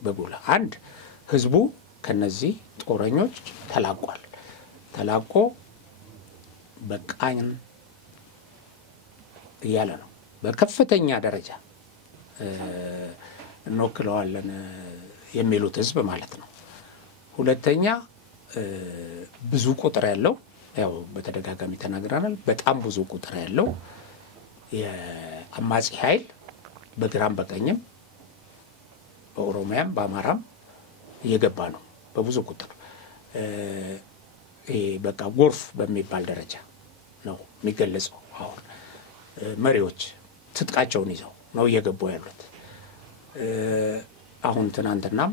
በጉልህ አንድ ህዝቡ ከነዚህ ጦረኞች ተላቆ በቃኝ እያለ ነው። በከፍተኛ ደረጃ እንወክለዋለን የሚሉት ህዝብ ማለት ነው። ሁለተኛ ብዙ ቁጥር ያለው ያው በተደጋጋሚ ተናግረናል። በጣም ብዙ ቁጥር ያለው የአማጺ ኃይል በግራም በቀኝም በኦሮሚያም በአማራም እየገባ ነው በብዙ ቁጥር። በቃ ጎርፍ በሚባል ደረጃ ነው የሚገለጸው። አሁን መሪዎች ትጥቃቸውን ይዘው ነው እየገቡ ያሉት። አሁን ትናንትናም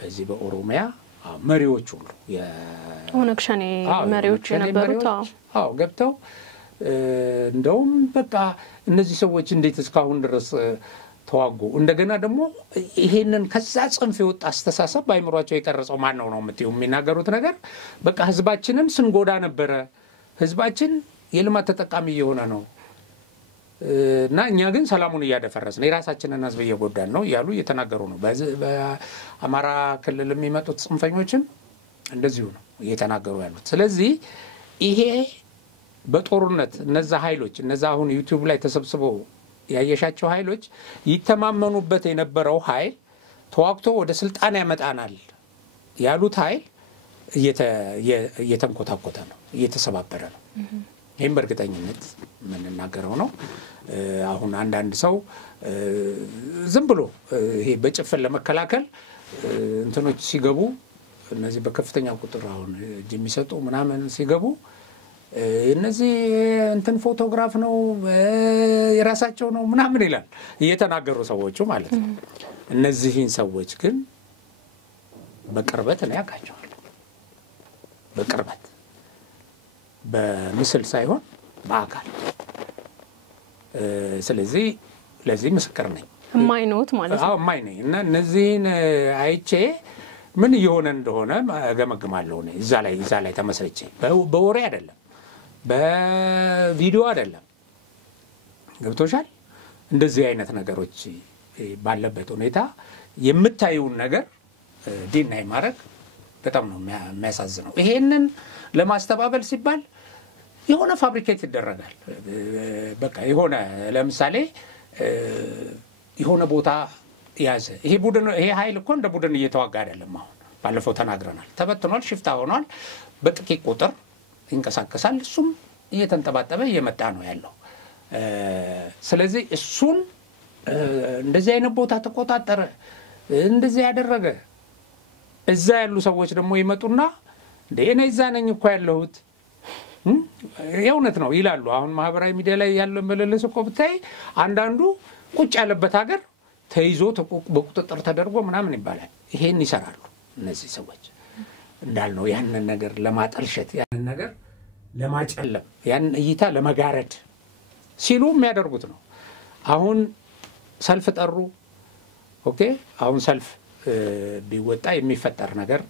በዚህ በኦሮሚያ መሪዎች ሁሉ ኦነግ ሸኔ መሪዎች የነበሩት ገብተው እንደውም በቃ እነዚህ ሰዎች እንዴት እስካሁን ድረስ ተዋጉ? እንደገና ደግሞ ይሄንን ከዛ ጽንፍ የወጣ አስተሳሰብ ባይምሯቸው የቀረጸው ማን ነው የምትይው የሚናገሩት ነገር በቃ ህዝባችንን ስንጎዳ ነበረ፣ ህዝባችን የልማት ተጠቃሚ እየሆነ ነው እና እኛ ግን ሰላሙን እያደፈረስን የራሳችንን ህዝብ እየጎዳን ነው እያሉ እየተናገሩ ነው። በአማራ ክልል የሚመጡት ጽንፈኞችም እንደዚሁ ነው እየተናገሩ ያሉት። ስለዚህ ይሄ በጦርነት እነዛ ኃይሎች እነዛ አሁን ዩቲዩብ ላይ ተሰብስበው ያየሻቸው ኃይሎች ይተማመኑበት የነበረው ኃይል ተዋክቶ ወደ ስልጣን ያመጣናል ያሉት ኃይል እየተንኮታኮተ ነው፣ እየተሰባበረ ነው። ይሄን በእርግጠኝነት የምንናገረው ነው። አሁን አንዳንድ ሰው ዝም ብሎ ይሄ በጭፍን ለመከላከል እንትኖች ሲገቡ እነዚህ በከፍተኛ ቁጥር አሁን እጅ የሚሰጡ ምናምን ሲገቡ እነዚህ እንትን ፎቶግራፍ ነው የራሳቸው ነው ምናምን ይላል እየተናገሩ ሰዎቹ ማለት ነው። እነዚህን ሰዎች ግን በቅርበት ነው ያውቃቸዋል። በቅርበት በምስል ሳይሆን በአካል። ስለዚህ ለዚህ ምስክር ነኝ። የማይኖት ማለት ነው። የማይነኝ እና እነዚህን አይቼ ምን እየሆነ እንደሆነ እገመግማለሁ። እዛ ላይ ተመስርቼ በወሬ አይደለም በቪዲዮ አይደለም። ገብቶሻል? እንደዚህ አይነት ነገሮች ባለበት ሁኔታ የምታዩን ነገር ዲናይ ማድረግ በጣም ነው የሚያሳዝነው። ይሄንን ለማስተባበል ሲባል የሆነ ፋብሪኬት ይደረጋል። በቃ የሆነ ለምሳሌ የሆነ ቦታ ያዘ ይሄ ቡድን ይሄ ኃይል እኮ እንደ ቡድን እየተዋጋ አይደለም። አሁን ባለፈው ተናግረናል። ተበትኗል፣ ሽፍታ ሆኗል፣ በጥቂት ቁጥር ይንቀሳቀሳል። እሱም እየተንጠባጠበ እየመጣ ነው ያለው። ስለዚህ እሱን እንደዚህ አይነት ቦታ ተቆጣጠረ፣ እንደዚህ ያደረገ እዛ ያሉ ሰዎች ደግሞ ይመጡና እኔ እዛ ነኝ እኮ ያለሁት የእውነት ነው ይላሉ። አሁን ማህበራዊ ሚዲያ ላይ ያለው መለለስ እኮ ብታይ አንዳንዱ ቁጭ ያለበት ሀገር ተይዞ በቁጥጥር ተደርጎ ምናምን ይባላል። ይሄን ይሰራሉ እነዚህ ሰዎች እንዳልነው ያንን ነገር ለማጠልሸት ያንን ነገር ለማጨለም ያን እይታ ለመጋረድ ሲሉ የሚያደርጉት ነው። አሁን ሰልፍ ጠሩ። ኦኬ አሁን ሰልፍ ቢወጣ የሚፈጠር ነገር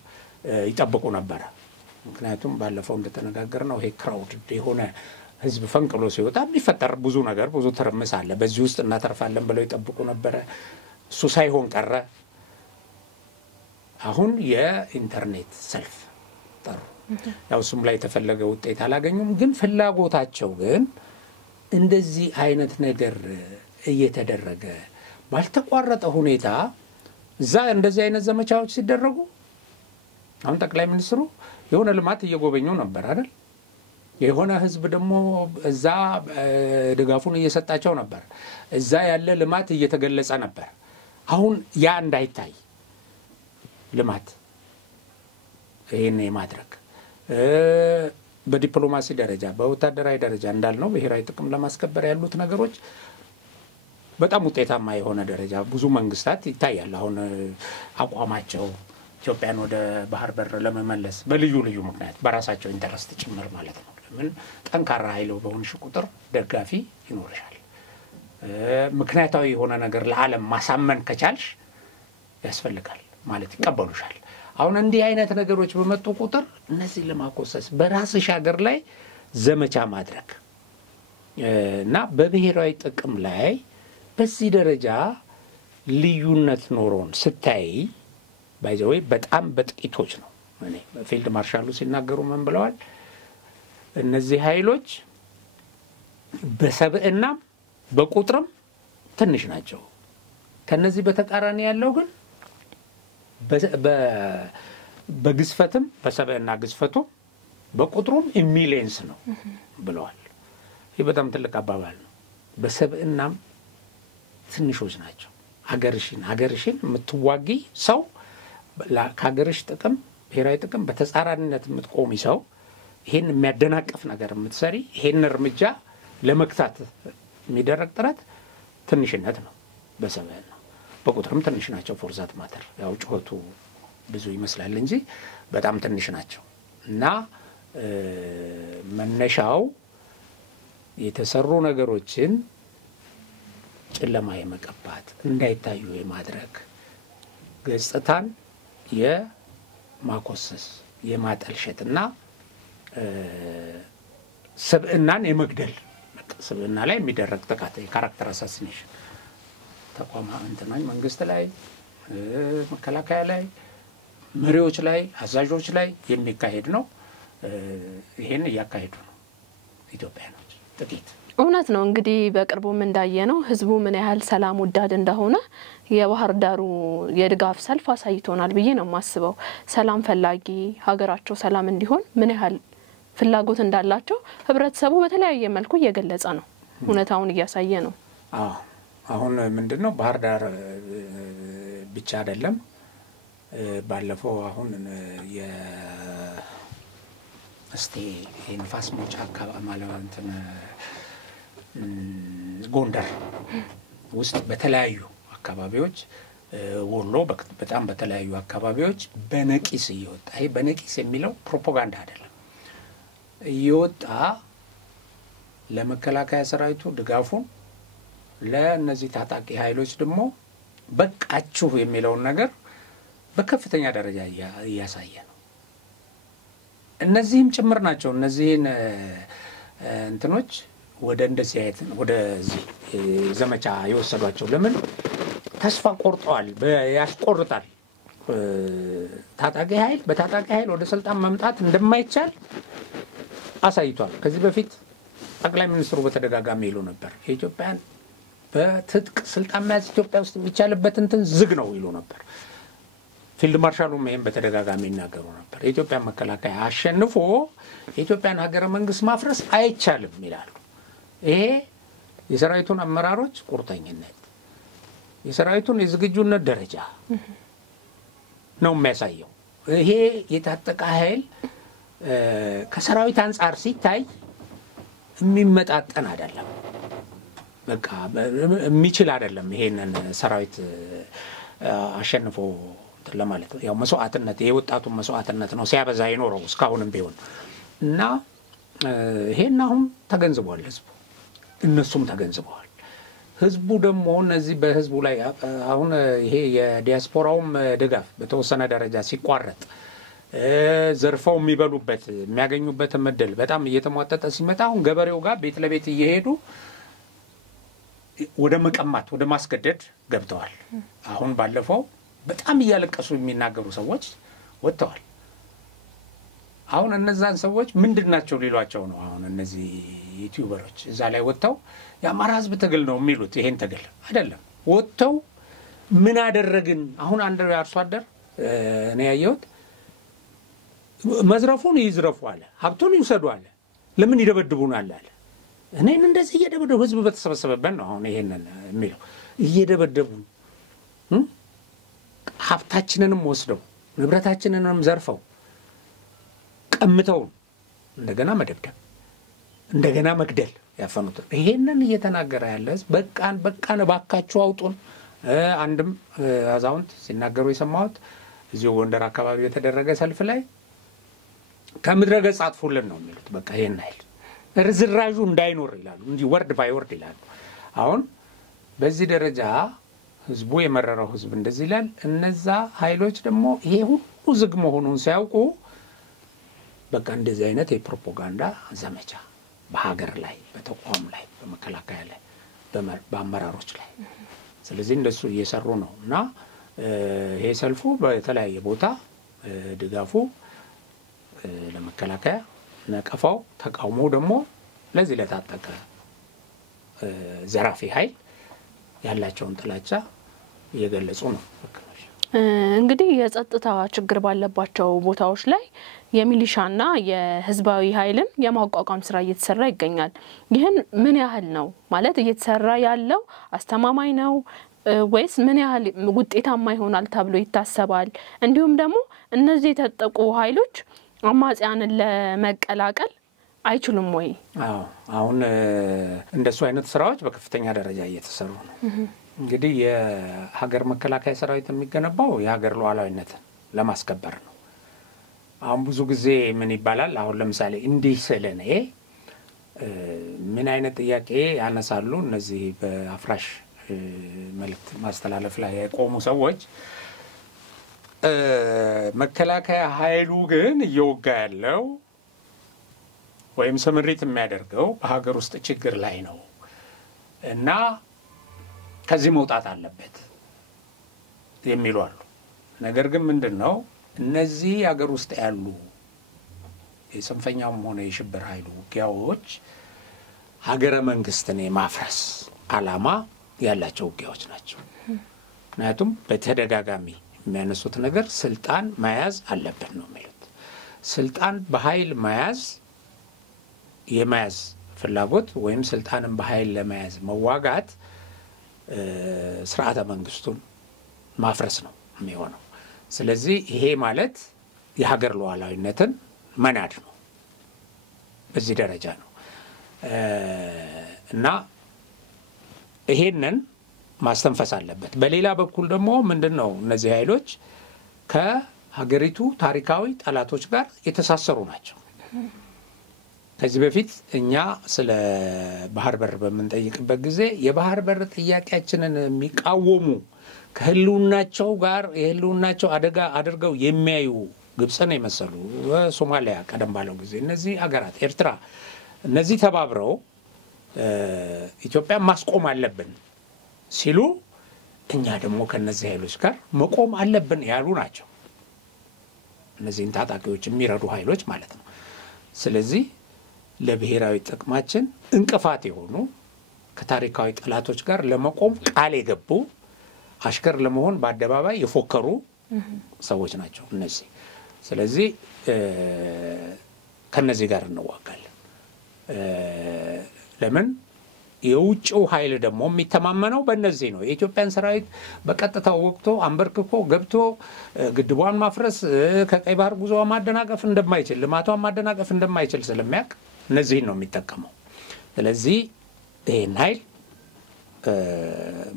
ይጠብቁ ነበር። ምክንያቱም ባለፈው እንደተነጋገርነው ይሄ ክራውድ የሆነ ህዝብ ፈንቅሎ ሲወጣ የሚፈጠር ብዙ ነገር ብዙ ትርምስ አለ። በዚህ ውስጥ እናተርፋለን ብለው ይጠብቁ ነበር። እሱ ሳይሆን ቀረ። አሁን የኢንተርኔት ሰልፍ ጠሩ። ያው እሱም ላይ የተፈለገ ውጤት አላገኙም። ግን ፍላጎታቸው ግን እንደዚህ አይነት ነገር እየተደረገ ባልተቋረጠ ሁኔታ እዛ እንደዚህ አይነት ዘመቻዎች ሲደረጉ አሁን ጠቅላይ ሚኒስትሩ የሆነ ልማት እየጎበኙ ነበር አይደል? የሆነ ህዝብ ደግሞ እዛ ድጋፉን እየሰጣቸው ነበር። እዛ ያለ ልማት እየተገለጸ ነበር። አሁን ያ እንዳይታይ ልማት ይሄን የማድረግ በዲፕሎማሲ ደረጃ በወታደራዊ ደረጃ እንዳልነው ብሔራዊ ጥቅም ለማስከበር ያሉት ነገሮች በጣም ውጤታማ የሆነ ደረጃ ብዙ መንግስታት ይታያል። አሁን አቋማቸው ኢትዮጵያን ወደ ባህር በር ለመመለስ በልዩ ልዩ ምክንያት በራሳቸው ኢንተረስት ጭምር ማለት ነው። ለምን ጠንካራ ኃይል በሆንሽ ቁጥር ደጋፊ ይኖርሻል። ምክንያታዊ የሆነ ነገር ለዓለም ማሳመን ከቻልሽ ያስፈልጋል ማለት ይቀበሉሻል። አሁን እንዲህ አይነት ነገሮች በመጡ ቁጥር እነዚህ ለማኮሰስ በራስሽ ሀገር ላይ ዘመቻ ማድረግ እና በብሔራዊ ጥቅም ላይ በዚህ ደረጃ ልዩነት ኖሮን ስታይ ባይዘው በጣም በጥቂቶች ነው። እኔ ፊልድ ማርሻሉ ሲናገሩ ምን ብለዋል? እነዚህ ኃይሎች በሰብዕና በቁጥርም ትንሽ ናቸው። ከነዚህ በተቃራኒ ያለው ግን በግዝፈትም በሰብዕና ግዝፈቱ በቁጥሩም ሚሊየንስ ነው ብለዋል። ይህ በጣም ትልቅ አባባል ነው። በሰብዕናም ትንሾች ናቸው። ሀገርሽን የምትዋጊ ሰው ከሀገርሽ ጥቅም ብሔራዊ ጥቅም በተጻራሪነት የምትቆሚ ሰው ይሄን የሚያደናቅፍ ነገር የምትሰሪ ይሄን እርምጃ ለመክታት የሚደረግ ጥረት ትንሽነት ነው። በሰብዕና በቁጥርም ትንሽ ናቸው። ፎርዛት ማተር ያው ጩኸቱ ብዙ ይመስላል እንጂ በጣም ትንሽ ናቸው እና መነሻው የተሰሩ ነገሮችን ጨለማ የመቀባት እንዳይታዩ የማድረግ ገጽታን የማኮሰስ የማጠልሸትና ሰብዕናን የመግደል ሰብዕና ላይ የሚደረግ ጥቃት የካራክተር አሳሲኔሽን ተቋማት እንትናኝ መንግስት ላይ መከላከያ ላይ መሪዎች ላይ አዛዦች ላይ የሚካሄድ ነው። ይሄን እያካሄዱ ነው ኢትዮጵያኖች ጥቂት። እውነት ነው። እንግዲህ በቅርቡም እንዳየነው ህዝቡ ምን ያህል ሰላም ወዳድ እንደሆነ የባህር ዳሩ የድጋፍ ሰልፍ አሳይቶናል ብዬ ነው የማስበው። ሰላም ፈላጊ ሀገራቸው ሰላም እንዲሆን ምን ያህል ፍላጎት እንዳላቸው ህብረተሰቡ በተለያየ መልኩ እየገለጸ ነው። እውነታውን እያሳየ ነው። አሁን ምንድነው ባህር ዳር ብቻ አይደለም። ባለፈው አሁን እስቲ የንፋስ መውጫ አካባቢ ማለት እንትን ጎንደር ውስጥ በተለያዩ አካባቢዎች ወሎ በጣም በተለያዩ አካባቢዎች በነቂስ እየወጣ ይሄ በነቂስ የሚለው ፕሮፓጋንዳ አይደለም እየወጣ ለመከላከያ ሰራዊቱ ድጋፉን ለነዚህ ታጣቂ ኃይሎች ደግሞ በቃችሁ የሚለውን ነገር በከፍተኛ ደረጃ እያሳየ ነው። እነዚህም ጭምር ናቸው እነዚህን እንትኖች ወደ እንደዚህ አይነት ወደዚህ ዘመቻ የወሰዷቸው። ለምን ተስፋ ቆርጠዋል። ያስቆርጣል። ታጣቂ ኃይል በታጣቂ ኃይል ወደ ስልጣን መምጣት እንደማይቻል አሳይቷል። ከዚህ በፊት ጠቅላይ ሚኒስትሩ በተደጋጋሚ ይሉ ነበር የኢትዮጵያን በትጥቅ ስልጣን መያዝ ኢትዮጵያ ውስጥ የሚቻልበት እንትን ዝግ ነው ይሉ ነበር። ፊልድ ማርሻሉም ይሄን በተደጋጋሚ ይናገሩ ነበር። የኢትዮጵያ መከላከያ አሸንፎ የኢትዮጵያን ሀገረ መንግስት ማፍረስ አይቻልም ይላሉ። ይሄ የሰራዊቱን አመራሮች ቁርጠኝነት የሰራዊቱን የዝግጁነት ደረጃ ነው የሚያሳየው። ይሄ የታጠቀ ኃይል ከሰራዊት አንፃር ሲታይ የሚመጣጠን አይደለም። በቃ የሚችል አይደለም ይሄንን ሰራዊት አሸንፎ ለማለት ያው መስዋዕትነት የወጣቱን መስዋዕትነት ነው ሲያበዛ ይኖረው እስካሁንም ቢሆን እና ይሄን አሁን ተገንዝቧል ህዝቡ። እነሱም ተገንዝበዋል። ህዝቡ ደግሞ እነዚህ በህዝቡ ላይ አሁን ይሄ የዲያስፖራውም ድጋፍ በተወሰነ ደረጃ ሲቋረጥ ዘርፈው የሚበሉበት የሚያገኙበት መደል በጣም እየተሟጠጠ ሲመጣ አሁን ገበሬው ጋር ቤት ለቤት እየሄዱ ወደ መቀማት ወደ ማስገደድ ገብተዋል። አሁን ባለፈው በጣም እያለቀሱ የሚናገሩ ሰዎች ወጥተዋል። አሁን እነዛን ሰዎች ምንድናቸው ሊሏቸው ነው? አሁን እነዚህ ዩቲዩበሮች እዛ ላይ ወጥተው የአማራ ህዝብ ትግል ነው የሚሉት ይሄን ትግል አይደለም። ወጥተው ምን አደረግን? አሁን አንድ አርሶ አደር እኔ ያየሁት መዝረፉን ይዝረፉ አለ፣ ሀብቱን ይውሰዱ አለ፣ ለምን ይደበድቡናል አለ። እኔን እንደዚህ እየደበደቡ ህዝብ በተሰበሰበበት ነው አሁን ይሄንን የሚለው እየደበደቡ ሀብታችንንም ወስደው ንብረታችንንም ዘርፈው ቀምተው እንደገና መደብደብ እንደገና መግደል ያፈኑት። ይሄንን እየተናገረ ያለ በቃን ባካችሁ አውጡን። አንድም አዛውንት ሲናገሩ የሰማሁት እዚሁ ጎንደር አካባቢ የተደረገ ሰልፍ ላይ ከምድረ ገጽ አጥፉልን ነው የሚሉት። በቃ ይሄን አይል ርዝራዡ እንዳይኖር ይላሉ፣ እንዲህ ወርድ ባይ ወርድ ይላሉ። አሁን በዚህ ደረጃ ህዝቡ የመረረው ህዝብ እንደዚህ ይላል። እነዛ ኃይሎች ደግሞ ይሄ ሁሉ ዝግ መሆኑን ሲያውቁ በቃ እንደዚህ አይነት የፕሮፓጋንዳ ዘመቻ በሀገር ላይ በተቋም ላይ በመከላከያ ላይ በአመራሮች ላይ ስለዚህ እንደሱ እየሰሩ ነው እና ይሄ ሰልፉ በተለያየ ቦታ ድጋፉ ለመከላከያ ነቀፋው ተቃውሞ ደግሞ ለዚህ ለታጠቀ ዘራፊ ኃይል ያላቸውን ጥላቻ እየገለጹ ነው። እንግዲህ የጸጥታ ችግር ባለባቸው ቦታዎች ላይ የሚሊሻና የህዝባዊ ኃይልን የማቋቋም ስራ እየተሰራ ይገኛል። ይህን ምን ያህል ነው ማለት እየተሰራ ያለው አስተማማኝ ነው ወይስ ምን ያህል ውጤታማ ይሆናል ተብሎ ይታሰባል? እንዲሁም ደግሞ እነዚህ የተጠቁ ኃይሎች አማጽያንን ለመቀላቀል አይችሉም ወይ? አሁን እንደሱ አይነት ስራዎች በከፍተኛ ደረጃ እየተሰሩ ነው። እንግዲህ የሀገር መከላከያ ሰራዊት የሚገነባው የሀገር ሉዓላዊነትን ለማስከበር ነው። አሁን ብዙ ጊዜ ምን ይባላል? አሁን ለምሳሌ እንዲህ ስለኔ ምን አይነት ጥያቄ ያነሳሉ እነዚህ በአፍራሽ መልእክት ማስተላለፍ ላይ የቆሙ ሰዎች መከላከያ ኃይሉ ግን እየወጋ ያለው ወይም ስምሪት የሚያደርገው በሀገር ውስጥ ችግር ላይ ነው እና ከዚህ መውጣት አለበት የሚሉ አሉ። ነገር ግን ምንድነው እነዚህ ሀገር ውስጥ ያሉ የሰንፈኛውም ሆነ የሽብር ኃይሉ ውጊያዎች ሀገረ መንግስትን የማፍረስ ዓላማ ያላቸው ውጊያዎች ናቸው። ምክንያቱም በተደጋጋሚ የሚያነሱት ነገር ስልጣን መያዝ አለበት ነው የሚሉት። ስልጣን በኃይል የመያዝ ፍላጎት ወይም ስልጣንን በኃይል ለመያዝ መዋጋት ስርዓተ መንግስቱን ማፍረስ ነው የሚሆነው። ስለዚህ ይሄ ማለት የሀገር ሉዓላዊነትን መናድ ነው። በዚህ ደረጃ ነው እና ይሄንን ማስተንፈስ አለበት። በሌላ በኩል ደግሞ ምንድነው እነዚህ ኃይሎች ከሀገሪቱ ታሪካዊ ጠላቶች ጋር የተሳሰሩ ናቸው። ከዚህ በፊት እኛ ስለ ባህር በር በመንጠይቅበት ጊዜ የባህር በር ጥያቄያችንን የሚቃወሙ ከህልውናቸው ጋር የህልውናቸው አደጋ አድርገው የሚያዩ ግብጽን የመሰሉ ሶማሊያ ቀደም ባለው ጊዜ እነዚህ አገራት ኤርትራ እነዚህ ተባብረው ኢትዮጵያ ማስቆም አለብን ሲሉ እኛ ደግሞ ከነዚህ ኃይሎች ጋር መቆም አለብን ያሉ ናቸው። እነዚህን ታጣቂዎች የሚረዱ ኃይሎች ማለት ነው። ስለዚህ ለብሔራዊ ጥቅማችን እንቅፋት የሆኑ ከታሪካዊ ጠላቶች ጋር ለመቆም ቃል የገቡ አሽከር ለመሆን በአደባባይ የፎከሩ ሰዎች ናቸው እነዚህ። ስለዚህ ከነዚህ ጋር እንዋጋለን። ለምን የውጭው ኃይል ደግሞ የሚተማመነው በእነዚህ ነው። የኢትዮጵያን ሰራዊት በቀጥታው ወቅቶ አንበርክኮ ገብቶ ግድቧን ማፍረስ ከቀይ ባህር ጉዞዋ ማደናቀፍ እንደማይችል ልማቷን ማደናቀፍ እንደማይችል ስለሚያውቅ እነዚህን ነው የሚጠቀመው። ስለዚህ ይሄን ኃይል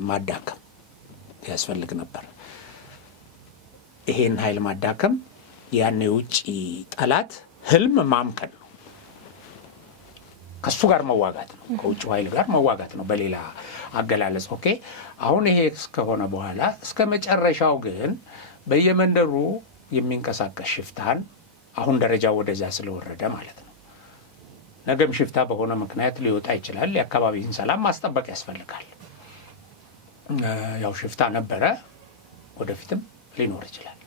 ማዳከም ያስፈልግ ነበር። ይሄን ኃይል ማዳከም ያን የውጭ ጠላት ህልም ማምከን ነው። ከሱ ጋር መዋጋት ነው ከውጭ ኃይል ጋር መዋጋት ነው በሌላ አገላለጽ ኦኬ አሁን ይሄ እስከሆነ በኋላ እስከ መጨረሻው ግን በየመንደሩ የሚንቀሳቀስ ሽፍታን አሁን ደረጃው ወደዛ ስለወረደ ማለት ነው ነገም ሽፍታ በሆነ ምክንያት ሊወጣ ይችላል የአካባቢውን ሰላም ማስጠበቅ ያስፈልጋል ያው ሽፍታ ነበረ ወደፊትም ሊኖር ይችላል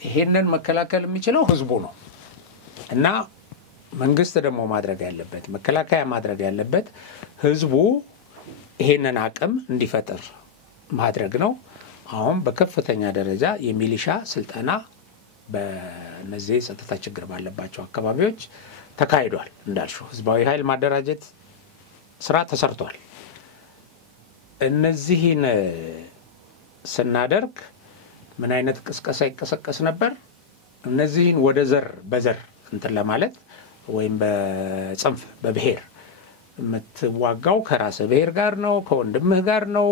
ይሄንን መከላከል የሚችለው ህዝቡ ነው እና መንግስት ደግሞ ማድረግ ያለበት መከላከያ ማድረግ ያለበት ህዝቡ ይሄንን አቅም እንዲፈጥር ማድረግ ነው አሁን በከፍተኛ ደረጃ የሚሊሻ ስልጠና በነዚህ ጸጥታ ችግር ባለባቸው አካባቢዎች ተካሂዷል እንዳልሽው ህዝባዊ ኃይል ማደራጀት ስራ ተሰርቷል እነዚህን ስናደርግ ምን አይነት ቅስቀሳ ይቀሰቀስ ነበር እነዚህን ወደ ዘር በዘር እንትን ለማለት ወይም በጽንፍ በብሔር የምትዋጋው ከራስ ብሔር ጋር ነው ከወንድምህ ጋር ነው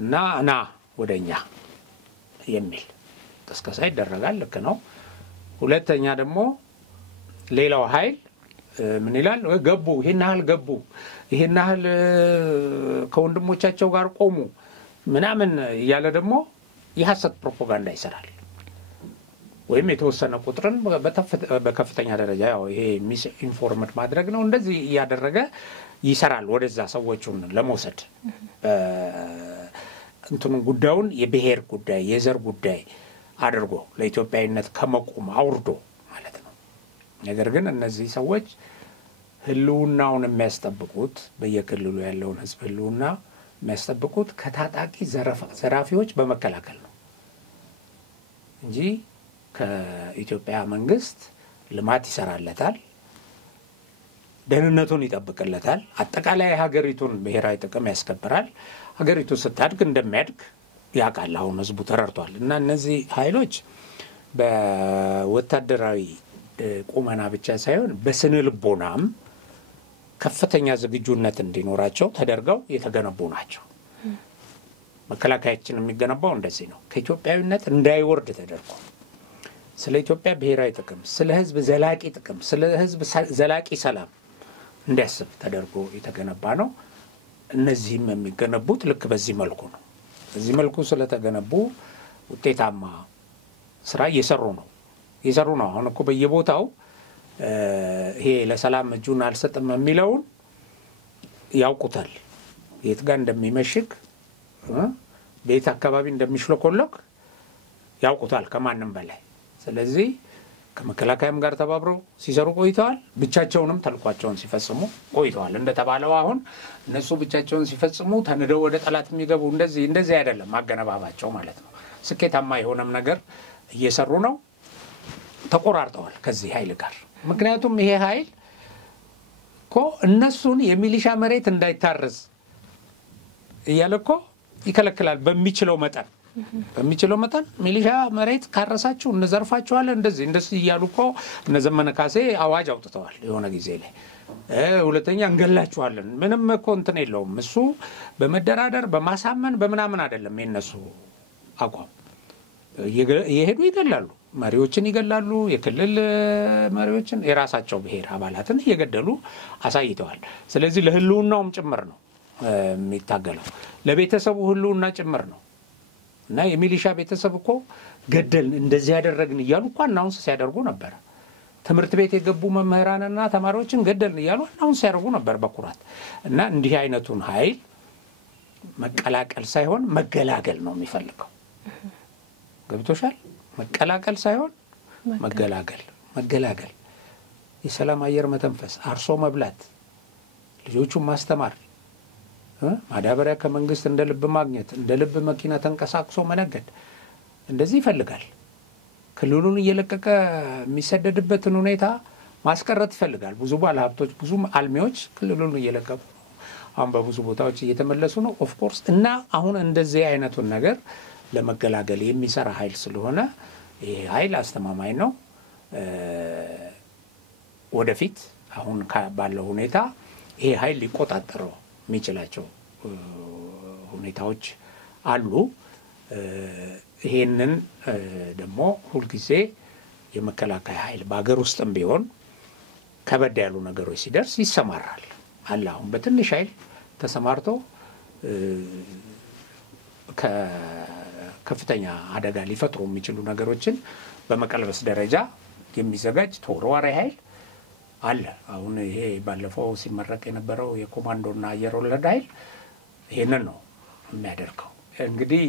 እና ወደኛ የሚል ቅስቀሳ ይደረጋል ልክ ነው ሁለተኛ ደግሞ ሌላው ኃይል ምን ይላል ገቡ ይሄናል ገቡ ይሄናል ከወንድሞቻቸው ጋር ቆሙ ምናምን ያለ ደግሞ የሐሰት ፕሮፓጋንዳ ይሰራል ወይም የተወሰነ ቁጥርን በከፍተኛ ደረጃ ያው ይሄ ሚስ ኢንፎርሜት ማድረግ ነው እንደዚህ ያደረገ ይሰራል ወደዛ ሰዎችን ለመውሰድ እንትኑ ጉዳዩን የብሔር ጉዳይ የዘር ጉዳይ አድርጎ ለኢትዮጵያዊነት ከመቆም አውርዶ ማለት ነው ነገር ግን እነዚህ ሰዎች ህልውናውን የሚያስጠብቁት በየክልሉ ያለውን ህዝብ ህልውና የሚያስጠብቁት ከታጣቂ ዘራፊዎች በመከላከል ነው እንጂ ከኢትዮጵያ መንግስት ልማት ይሰራለታል ደህንነቱን ይጠብቅለታል አጠቃላይ ሀገሪቱን ብሔራዊ ጥቅም ያስከብራል ሀገሪቱ ስታድግ እንደሚያድግ ያቃል አሁን ህዝቡ ተረርቷል እና እነዚህ ኃይሎች በወታደራዊ ቁመና ብቻ ሳይሆን በስነ ልቦናም ከፍተኛ ዝግጁነት እንዲኖራቸው ተደርገው የተገነቡ ናቸው መከላከያችን የሚገነባው እንደዚህ ነው ከኢትዮጵያዊነት እንዳይወርድ ተደርጎ ስለ ኢትዮጵያ ብሔራዊ ጥቅም ስለ ህዝብ ዘላቂ ጥቅም ስለ ህዝብ ዘላቂ ሰላም እንዲያስብ ተደርጎ የተገነባ ነው እነዚህም የሚገነቡት ልክ በዚህ መልኩ ነው በዚህ መልኩ ስለተገነቡ ውጤታማ ስራ እየሰሩ ነው አሁን እኮ በየቦታው ይሄ ለሰላም እጁን አልሰጥም የሚለውን ያውቁታል የት ጋር እንደሚመሽግ ቤት አካባቢ እንደሚሽለኮለክ ያውቁታል ከማንም በላይ ስለዚህ ከመከላከያም ጋር ተባብረው ሲሰሩ ቆይተዋል ብቻቸውንም ተልኳቸውን ሲፈጽሙ ቆይተዋል እንደተባለው አሁን እነሱ ብቻቸውን ሲፈጽሙ ተነደው ወደ ጠላት የሚገቡ እንደዚህ አይደለም ማገነባባቸው ማለት ነው ስኬታማ የሆነም ነገር እየሰሩ ነው ተቆራርጠዋል ከዚህ ኃይል ጋር ምክንያቱም ይሄ ኃይል እኮ እነሱን የሚሊሻ መሬት እንዳይታረዝ እያለኮ ይከለክላል በሚችለው መጠን ሚሊሻ መሬት ካረሳችሁ እንዘርፋችኋለን እንደዚህ እያሉኮ እነዘመነ ካሴ አዋጅ አውጥተዋል የሆነ ጊዜ ላይ ሁለተኛ እንገላችኋለን ምንም እኮ እንትን የለውም እሱ በመደራደር በማሳመን በመናምን አይደለም የነሱ አቋም ይሄዱ ይገላሉ መሪዎችን ይገላሉ የክልል መሪዎችን የራሳቸው ብሔር አባላትን እየገደሉ አሳይተዋል ስለዚህ ለህልውናውም ጭምር ነው የሚታገለው ለቤተሰቡ ህልውና ጭምር ነው እና የሚሊሻ ቤተሰብ እኮ ገደል እንደዚህ ያደረግን ይያሉ እኮ አናውንስ ሲያደርጉ ነበር ትምህርት ቤት የገቡ መምህራንና ተማሪዎችን ገደልን ይያሉ አናውንስ ሲያደርጉ ነበር በኩራት እና እንዲህ አይነቱን ኃይል መቀላቀል ሳይሆን መገላገል ነው የሚፈልገው ገብቶሻል መቀላቀል ሳይሆን መገላገል የሰላም አየር መተንፈስ አርሶ መብላት ልጆቹን ማስተማር ማዳበሪያ ከመንግስት እንደ ልብ ማግኘት እንደ ልብ መኪና ተንቀሳቅሶ መነገድ እንደዚህ ይፈልጋል ክልሉን እየለቀቀ የሚሰደድበትን ሁኔታ ማስቀረት ይፈልጋል ብዙ ባለሀብቶች ብዙ አልሚዎች ክልሉን እየለቀቁ አሁን በብዙ ቦታዎች እየተመለሱ ነው ኦፍ ኮርስ እና አሁን እንደዚህ አይነቱን ነገር ለመገላገል የሚሰራ ኃይል ስለሆነ ይሄ ኃይል አስተማማኝ ነው ወደፊት አሁን ባለው ሁኔታ ይሄ ኃይል ሊቆጣጠረው የሚችላቸው ሁኔታዎች አሉ ይሄንን ደግሞ ሁሉ ጊዜ የመከላከያ ኃይል በአገር ውስጥም ቢሆን ከበድ ያሉ ነገሮች ሲደርስ ይሰማራል አለ። አሁን በትንሽ ኃይል ተሰማርቶ ከፍተኛ አደጋ ሊፈጥሩ የሚችሉ ነገሮችን በመቀልበስ ደረጃ የሚዘጋጅ ተወርዋሪ ኃይል አለ። አሁን ይሄ ባለፈው ሲመረቅ የነበረው የኮማንዶና አየር ወለድ ኃይል ይሄንን ነው የሚያደርገው። እንግዲህ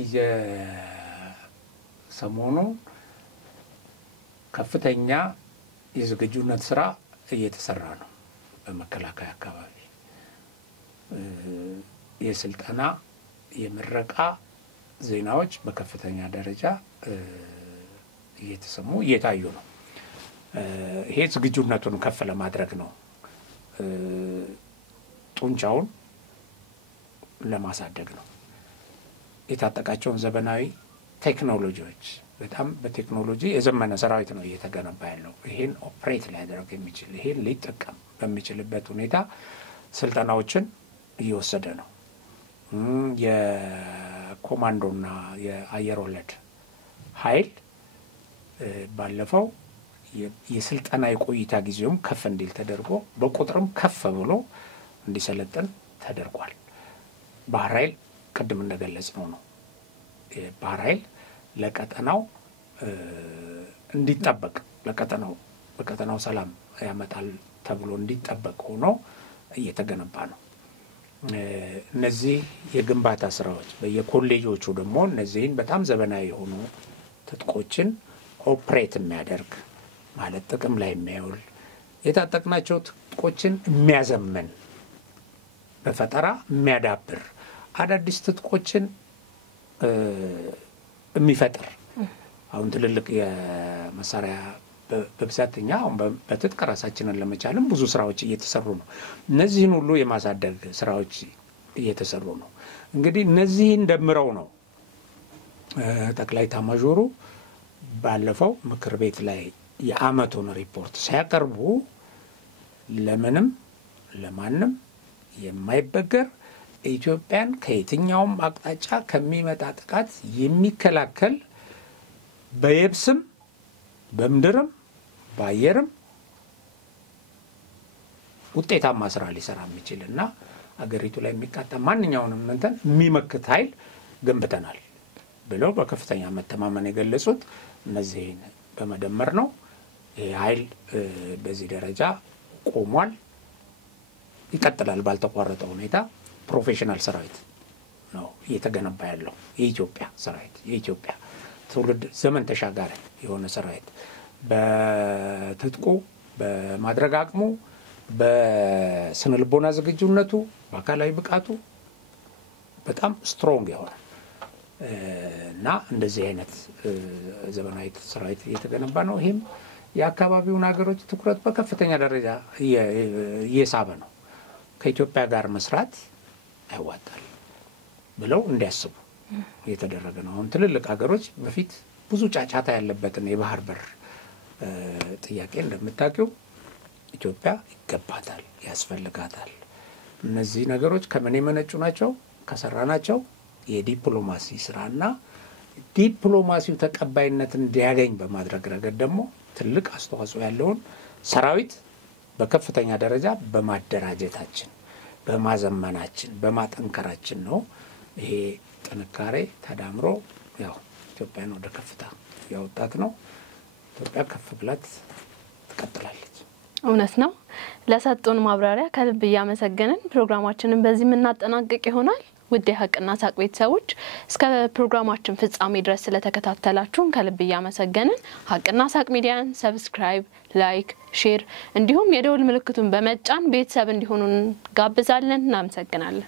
የሰሞኑ ከፍተኛ የዝግጁነት ስራ እየተሰራ ነው በመከላከያ አካባቢ። የስልጠና የምረቃ ዜናዎች በከፍተኛ ደረጃ እየተሰሙ እየታዩ ነው። ይሄ ዝግጁነቱን ከፍ ለማድረግ ነው፣ ጡንቻውን ለማሳደግ ነው። የታጠቃቸውን ዘመናዊ ቴክኖሎጂዎች በጣም በቴክኖሎጂ የዘመነ ሰራዊት ነው እየተገነባ ያለው። ይሄን ኦፕሬት ሊያደርግ የሚችል ይሄን ሊጠቀም በሚችልበት ሁኔታ ስልጠናዎችን እየወሰደ ነው። የኮማንዶና የአየር ወለድ ኃይል ባለፈው የስልጠና የቆይታ ጊዜውም ከፍ እንዲል ተደርጎ በቁጥርም ከፍ ብሎ እንዲሰለጥን ተደርጓል። ባህር ኃይል ቅድም እንደገለጽነው ነው። ባህር ኃይል ለቀጠናው እንዲጠበቅ በቀጠናው ሰላም ያመጣል ተብሎ እንዲጠበቅ ሆኖ እየተገነባ ነው። እነዚህ የግንባታ ስራዎች በየኮሌጆቹ ደግሞ እነዚህን በጣም ዘመናዊ የሆኑ ትጥቆችን ኦፕሬት የሚያደርግ ማለት ጥቅም ላይ የሚያውል የታጠቅናቸው ትጥቆችን የሚያዘመን በፈጠራ የሚያዳብር አዳዲስ ትጥቆችን የሚፈጥር አሁን ትልልቅ የመሳሪያ በብዛትኛ አሁን በትጥቅ ራሳችንን ለመቻልም ብዙ ስራዎች እየተሰሩ ነው። እነዚህን ሁሉ የማሳደግ ስራዎች እየተሰሩ ነው። እንግዲህ እነዚህን ደምረው ነው ጠቅላይ ኤታማዦሩ ባለፈው ምክር ቤት ላይ የአመቱን ሪፖርት ሲያቀርቡ ለምንም ለማንም የማይበገር ኢትዮጵያን ከየትኛውም አቅጣጫ ከሚመጣ ጥቃት የሚከላከል በየብስም በምድርም በአየርም ውጤታማ ስራ ሊሰራ የሚችልና አገሪቱ ላይ የሚቃጣ ማንኛውንም እንትን የሚመክት ኃይል ገንብተናል ብለው በከፍተኛ መተማመን የገለጹት እነዚህን በመደመር ነው። ይሄ ኃይል በዚህ ደረጃ ቆሟል፣ ይቀጥላል ባልተቋረጠ ሁኔታ። ፕሮፌሽናል ሰራዊት ነው እየተገነባ ያለው የኢትዮጵያ ሰራዊት፣ የኢትዮጵያ ትውልድ ዘመን ተሻጋሪ የሆነ ሰራዊት በትጥቁ በማድረግ አቅሙ በስነ ልቦና ዝግጁነቱ በአካላዊ ብቃቱ በጣም ስትሮንግ የሆነ እና እንደዚህ አይነት ዘመናዊ ሰራዊት እየተገነባ ነው። ይሄም የአካባቢውን ሀገሮች ትኩረት በከፍተኛ ደረጃ እየሳበ ነው። ከኢትዮጵያ ጋር መስራት አይዋጣል ብለው እንዲያስቡ እየተደረገ ነው። አሁን ትልልቅ ሀገሮች በፊት ብዙ ጫጫታ ያለበትን የባህር በር ጥያቄ እንደምታውቁ ኢትዮጵያ ይገባታል፣ ያስፈልጋታል። እነዚህ ነገሮች ከምን የመነጩ ናቸው? ከሰራናቸው የዲፕሎማሲ ስራና ዲፕሎማሲው ተቀባይነት እንዲያገኝ በማድረግ ረገድ ደግሞ ትልቅ አስተዋጽኦ ያለውን ሰራዊት በከፍተኛ ደረጃ በማደራጀታችን በማዘመናችን በማጠንከራችን ነው። ይሄ ጥንካሬ ተዳምሮ ያው ኢትዮጵያን ወደ ከፍታ ያወጣት ነው። ኢትዮጵያ ከፍ ብላት ትቀጥላለች። እውነት ነው። ለሰጡን ማብራሪያ ከልብ እያመሰገንን ፕሮግራማችንን በዚህ እናጠናቅቅ ይሆናል። ውድ የሀቅና ሳቅ ቤተሰቦች እስከ ፕሮግራማችን ፍጻሜ ድረስ ስለተከታተላችሁን ከልብ እያመሰገንን ሀቅና ሳቅ ሚዲያን ሰብስክራይብ፣ ላይክ፣ ሼር እንዲሁም የደወል ምልክቱን በመጫን ቤተሰብ እንዲሆኑን ጋብዛለን። እናመሰግናለን።